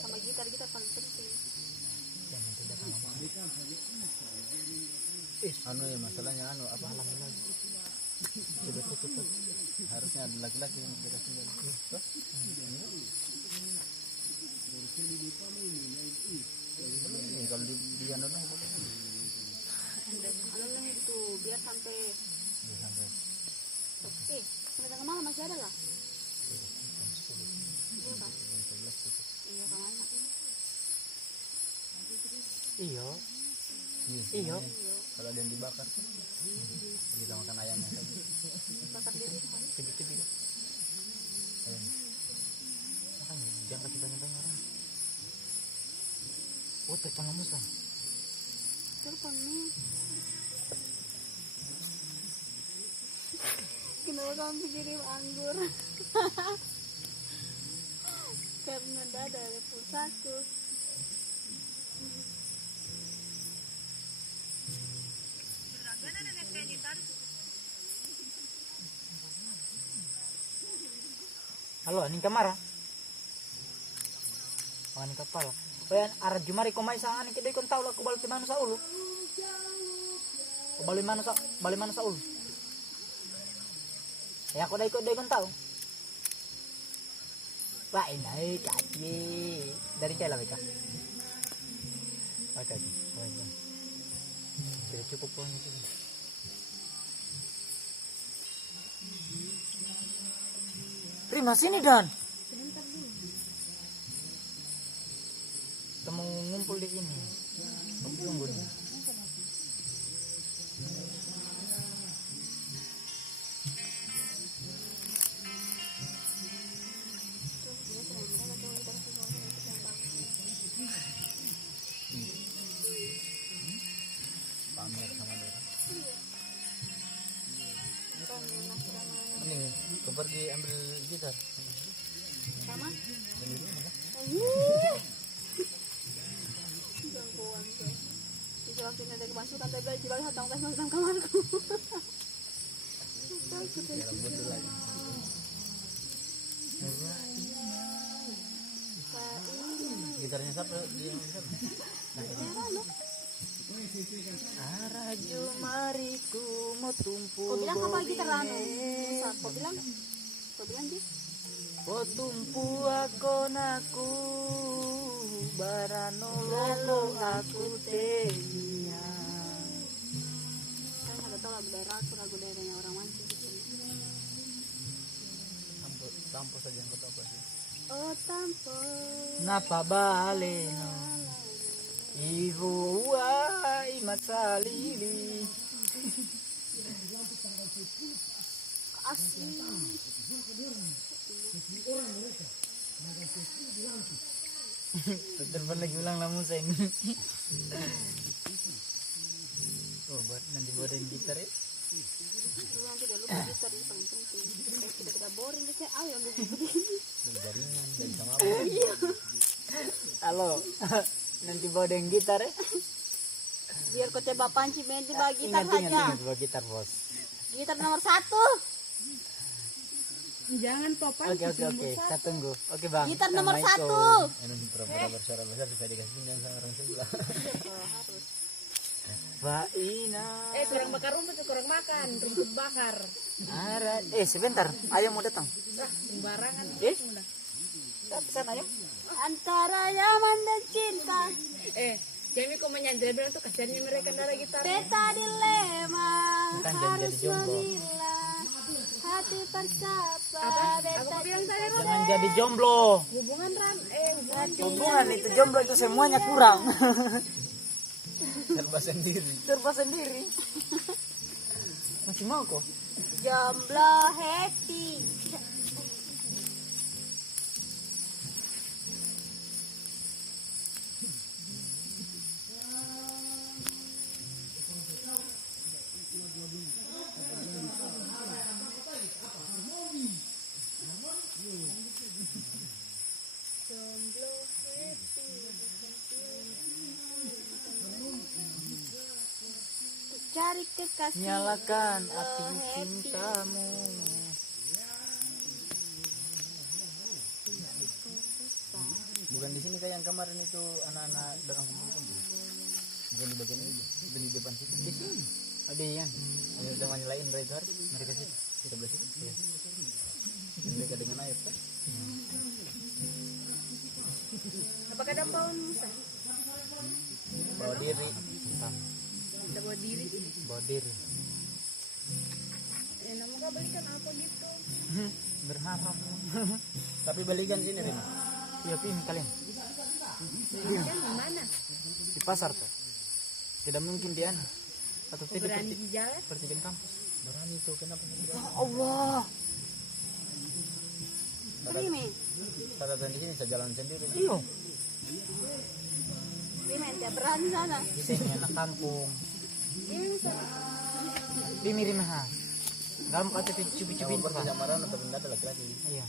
Sama gitar kita paling penting. Jangan tidak sama mama. Anu ya masalahnya apa halangan lagi? Sudah tutup. Harusnya ada laki-laki yang kita tinggal. Kalau di anu lah. Anu itu biar sampai Sampai sampai tengah malam masih ada lah. Iya kan? Iya kan anak ini. Iyo. Iya. Kalau ada yang dibakar, kita makan ayamnya saja. Bakar diri kan. Tibi-tibi. Ayam. Makanya jangan kasih banyak-banyak orang. Oh, telepon Musa. Telepon nih. Kenapa kamu kirim anggur? Karena ada pulsaku. Halo, ning kamar. Oh, ning kapal. Oh, yan arah jumari ko may sa aning kidoy kon tawla ko balik mano sa ulo. O balik mano sa ulo. Ya ko dai kon taw. Wah, inay kaki. Dari kailan ka? Okay. Baik. Sudah cukup po itu. Terima sini Dan. Kita mau ngumpul di sini. Tunggu nih. Pamer sama dia. Ini, kau pergi ambil gitar. Sama? Ini dulu lah. Gangguan tuh. Bisa waktu ini ada kemasukan dari baju balik hatang tes masuk kamarku. Dalam betul lagi. Gitarnya siapa? Dia yang siapa? Araju mariku mau tumpu. Kau bilang apa gitar anu? Bisa, kau bilang? Kau bilang sih? Kau tumpu aku naku barano lolo aku telia. Saya nggak tahu lagu daerah aku, lagu daerahnya orang mancing gitu. Tampo saja yang kau tahu apa sih? Oh tampo. Napa baleno Ibu ai matsalili. Asli. Telepon lagi ulang lah Musa ini. Oh, nanti bawain gitar ya. Nanti udah lupa gitar ini paling penting. Kita boring deh, ayo lu begini. Jaringan dan sama apa? Halo. Nanti bawain gitar ya. Biar kau coba panci main di bagi gitar saja. Ingat bawa gitar bos. Gitar nomor 1. Jangan popan. Oke. Saya tunggu. Oke bang. Gitar nomor 1. Ini pura-pura bersuara besar bisa dikasih pinjam sama orang sebelah. Harus. Baina. Kurang bakar rumput, kurang makan rumput bakar. Sebentar. Ayah mau datang. Sembarangan. Eh? Sana yuk. Antara Yaman dan cinta. Jamie kok menyandera bilang tuh kasihannya mereka dari gitar. Peta dilema Bukan, jangan harus jadi jomblo. memilah hati bersapa. Aku bilang saya Jangan jadi jomblo. hubungan Hubungan itu jomblo itu semuanya kurang. serba sendiri. Serba sendiri. Masih mau kok? Jomblo happy. Cari kekasih. Nyalakan api cintamu. Bukan di sini kayak yang kemarin itu anak-anak dengan kumpul-kumpul. Bukan di bagian ini, bukan di depan situ. Di sini. Ada yang Yang teman lain Reza, mereka situ. Kita belah situ. Ya. Mereka dengan air kan? apakah ada pohon Musa? Bawa diri. Ada bawa diri. bawa diri. Namun kau belikan apa gitu? Berharap. Tapi balikan sini Rin. Iya, ini kalian Kan di mana? di pasar tuh. Tidak mungkin dia atau tidak Berani di jalan? seperti di kampus. Berani tuh kenapa sih? Allah. Prime. Saat di sini saya jalan sendiri. Iyo. Prime dia berani sana. Di sini anak kampung. Di mirip ha. Dalam kata cubi-cubin Coba Pak. tidak marah atau benda ada laki-laki. Iya.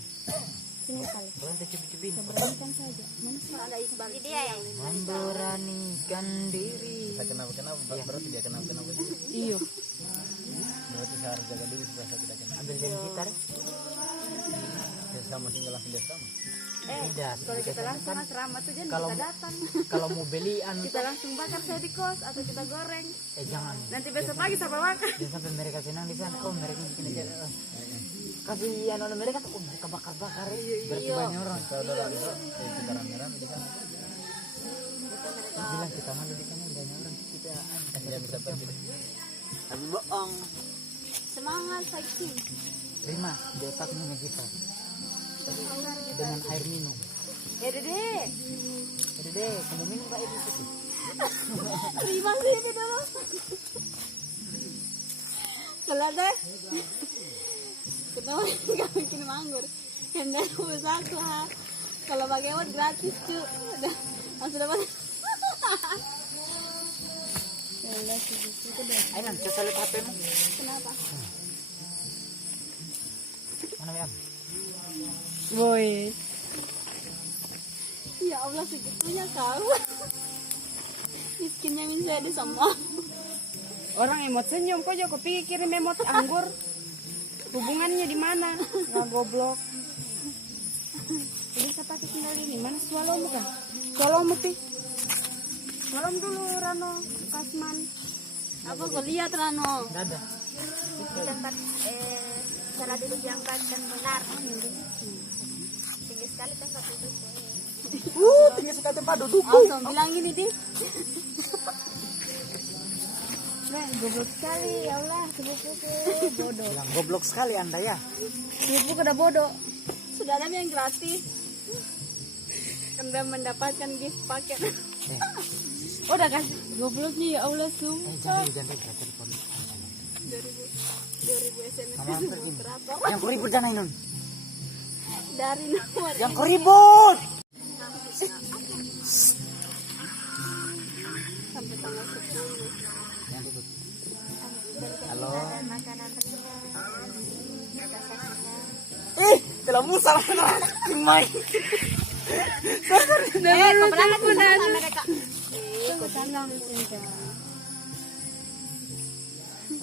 Sini kali. Bukan cubi-cubin. Beranikan saja. Mana ada Iqbal dia yang Memberanikan diri. Saya kenapa berarti dia kenapa sih? Iyo. Berarti saya harus jaga diri supaya saya tidak kena. Ambil dari gitar. Saya sama singgah langsung dia sama. Tidak. Kalau kita langsung asrama tuh jangan Kalau- kita datang. Kalau mau belian Kita langsung bakar saya di kos atau kita goreng. jangan. Nanti besok pagi siapa makan? Jangan sampai mereka senang di sana. Oh, mereka bikin aja. Kasihan oleh mereka tuh. Oh, mereka bakar-bakar. Berarti banyak orang. Saudara itu kita rame-rame di sana. Bilang kita malu di sana banyak orang. Kita Dia bisa pergi. tapi bohong. semangat saja. Terima di otaknya kita dengan air minum. Dede. Jadi deh, kamu minum air di situ. Terima sini dulu. Kalau ada kenapa nggak bikin manggur? Yang dari rumah aku ha. Kalau bagaimana gratis cu. Udah langsung dapat. Ya udah segitu deh. Ayo nanti saya lihat HP-mu. Kenapa? Mana ya? Boy. Ya Allah segitunya kau. Miskinnya min saya ada sama. Orang emot senyum kok Joko pikir kirim emot anggur. Hubungannya di mana? Nggak goblok. Ini saya pakai sendal ini. Mana swalowmu kan? Swalowmu pi. Swalom dulu Rano Kasman. Apa kau lihat Rano? Nggak ada. Tempat cara duduk yang baik dan benar. Tinggi sekali tempat duduk. Tinggal sekali tempat duduk. Langsung bilang gini di. Nah, goblok sekali. Ya Allah, sepupuku bodoh. Bilang goblok sekali Anda ya. Sepupuku udah bodoh. Sudah ada yang gratis. Anda mendapatkan gift paket. Udah kasih gobloknya ya Allah Jangan telepon. 2000 SMS Sama antar ini. operator Yang kau ribut jangan Inun. dari nomor Yang kau ribut. sampai tanggal 10. Yang ribut. Halo. Makanan ringan. Telah Musa main. Kebetulan mereka. Tunggu tenang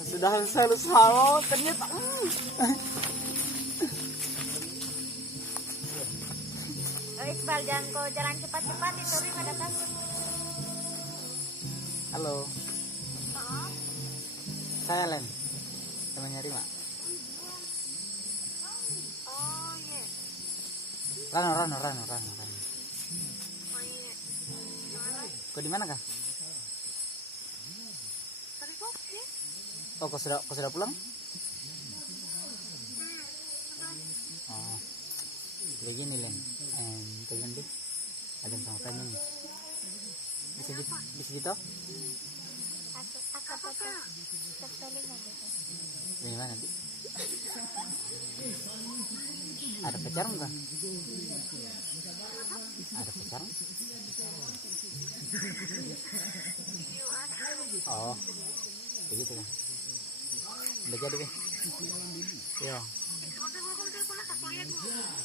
Sudah selesai halo ternyata. Iqbal jangan kau jalan cepat-cepat itu Rim ada takut. Halo. Saya Len. Temannya Rima. Oh iya. Rano. Kau di mana kah? Oh, kau sudah pulang? Oh, begini Len. Kalian deh. Ada yang mau tanya nih. Bisa gitu? Gimana Bi? Ada pacar enggak? Ada pacar? Oh, begitu kan? Udah jadi deh. Iya.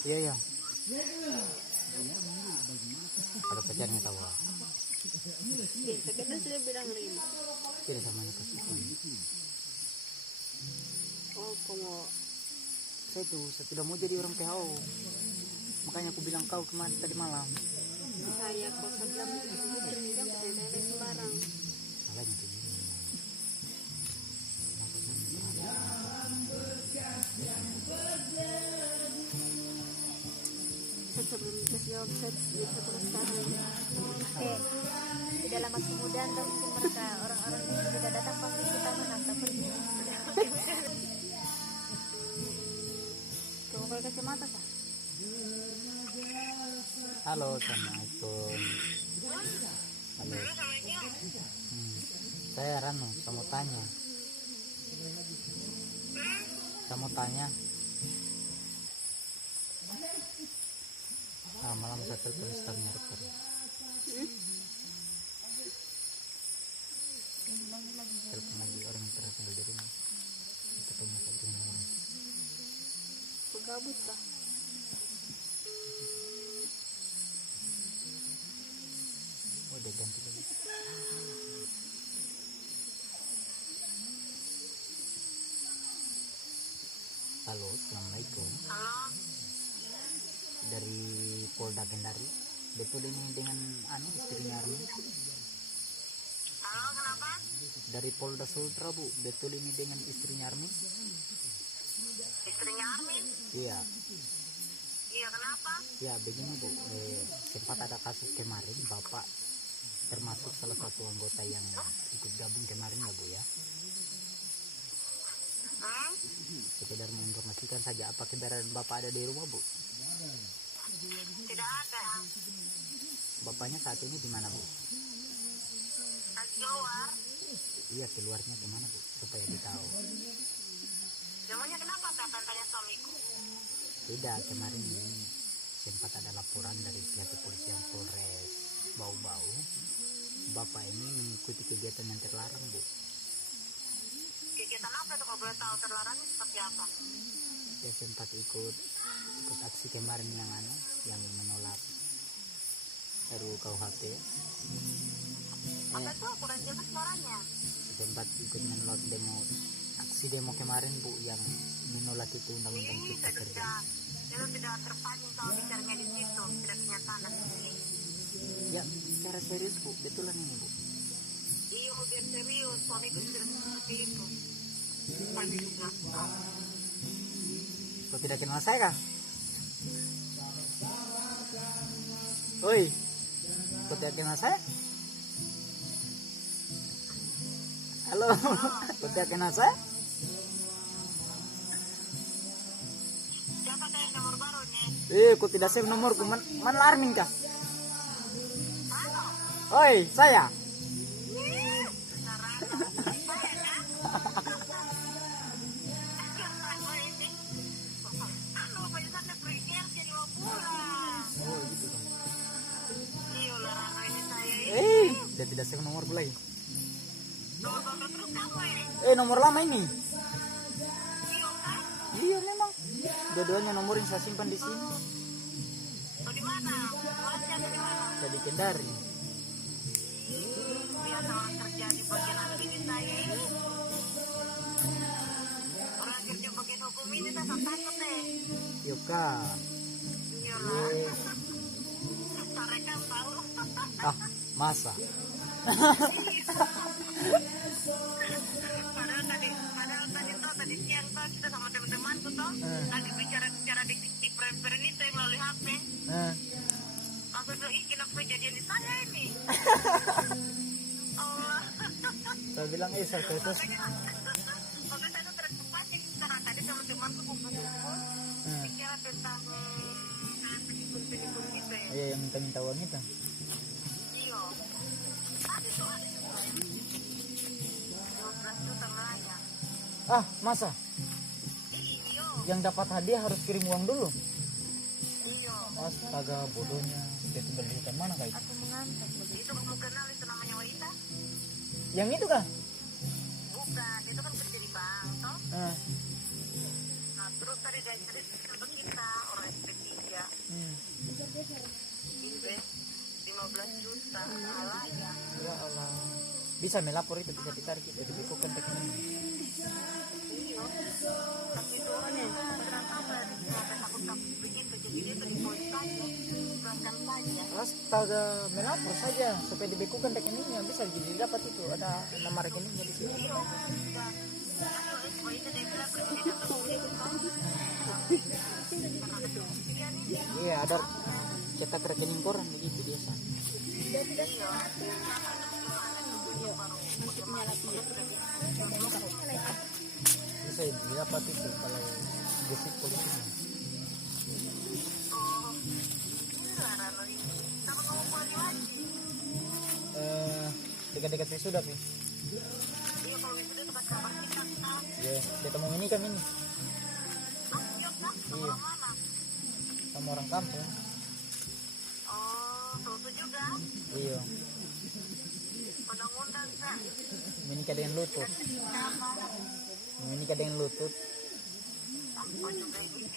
Iya. Ada pacarnya tahu? Kita sudah bilang Rima. Tidak samanya kasihan. Oh, kamu Saya tidak mau jadi orang PHO. Makanya aku bilang kau kemarin tadi malam. saya kok sebelum bilang ada sembarang. Salahnya kayak gini. Kenapa jangan Sebelum dikasih jawab saya bisa pulang sekarang. Di dalam masa kemudian tuh mungkin mereka orang-orang yang sudah datang pasti kita menantang pergi. Kamu pakai kacamata kah? Halo, assalamualaikum. Halo. Saya Rano, saya mau tanya. Malam saya telepon stafnya rektor. Telepon lagi orang yang pernah tinggal di rumah. Ketemu satu orang. Gabut kah? Oh, dia ganti lagi. Halo, assalamualaikum. Dari Polda Kendari. Betul ini dengan istrinya Armin? Halo, kenapa? Dari Polda Sultra, Bu. Betul ini dengan istrinya Armin? Istrinya Armin? Iya. Iya, kenapa? Ya, begini Bu. Sempat ada kasus kemarin, Bapak termasuk salah satu anggota yang ikut gabung kemarin ya Bu ya. Sekedar menginformasikan saja, apa keberadaan Bapak ada di rumah Bu? Tidak ada. Bapaknya saat ini di mana Bu? Lagi keluar. Iya, keluarnya kemana Bu? Supaya ditahu. Namanya kenapa kata tanya suamiku? Tidak, kemarin ini sempat ada laporan dari pihak kepolisian Polres Bau-Bau. Bapak ini mengikuti kegiatan yang terlarang Bu. Kegiatan apa itu kalau boleh tahu terlarangnya seperti apa? Dia sempat ikut aksi kemarin yang menolak RUU KUHP. Apa itu kurang jelas suaranya? Sempat ikut menolak aksi demo kemarin Bu, yang menolak itu undang-undang cipta kerja. Itu tidak terpancing kalau bicaranya di situ, tidak kenyataan. Ya, secara serius Bu, betulan ini Bu. Iya, biar serius, suamiku sudah seperti itu. Pagi juga. Kau tidak kenal saya kah? Oi, kau tidak kenal saya? Halo, kau tidak kenal saya? Siapa kayak nomor baru nih? Kau tidak save nomorku, mana Armin kah? Oi, saya. Dia tidak save nomorku lagi. Nomor lama ini. Iya memang. Dua-duanya nomor yang saya simpan di sini. Di mana? Saya di Kendari. Biasa orang kerja di bagian ini saya ini. Orang kerja bagian hukum ini saya takut deh. Yoka. Iyalah. Mereka tahu. Masa. Padahal tadi siang kita sama teman-teman tuh lagi bicara di prefer ini melalui HP. kejadian di saya ini. Allah. Saya bilang saya terus. Makanya saya tuh terpancing sekarang tadi teman-temanku kumpul-kumpul. Bicara tentang penipu-penipu gitu ya. Iya, yang minta uang itu. Iya. Ada tuh. 12 juta melayang. Ah, masa? Iya. Yang dapat hadiah harus kirim uang dulu. Iya. Astaga, bodohnya. Dia tinggal di hutan mana kah itu? Itu kamu kenal itu namanya Waita? Yang itu kah? Bukan, itu kan kerja di bank, toh? Ah. Nah, terus tadi dari cerita kita, orang SP3 invest 15 juta melayang. Ya Allah. Bisa melapor itu, bisa ditarik itu, dibekukan rekening. Iya. Tapi itu orangnya beneran apa? Takut-takut begitu, jadi dia tuh dipoin saja, pulaskan saja. Astaga, melapor saja supaya dibekukan rekeningnya, bisa jadi dapat itu, ada nama rekeningnya di sini. Iya, bisa. Kalau itu dia bilang presiden terpilih itu kan. Iya, ada cetak rekening koran begitu biasa. Iya. Bisa didapat itu kalau gesit polisi. Oh, larang ini. Sama kamu pulang lagi. Dekat-dekat sudah pi. Iya, kalau itu tempat kabar kita. Ya, ketemu ini kan ini. Iya, kan? Sama orang mana? Sama orang kampung. Oh, Soto juga. Iya, Undang-undang kan. menikah dengan lutut. Menikah dengan lutut. Oh, juga ini.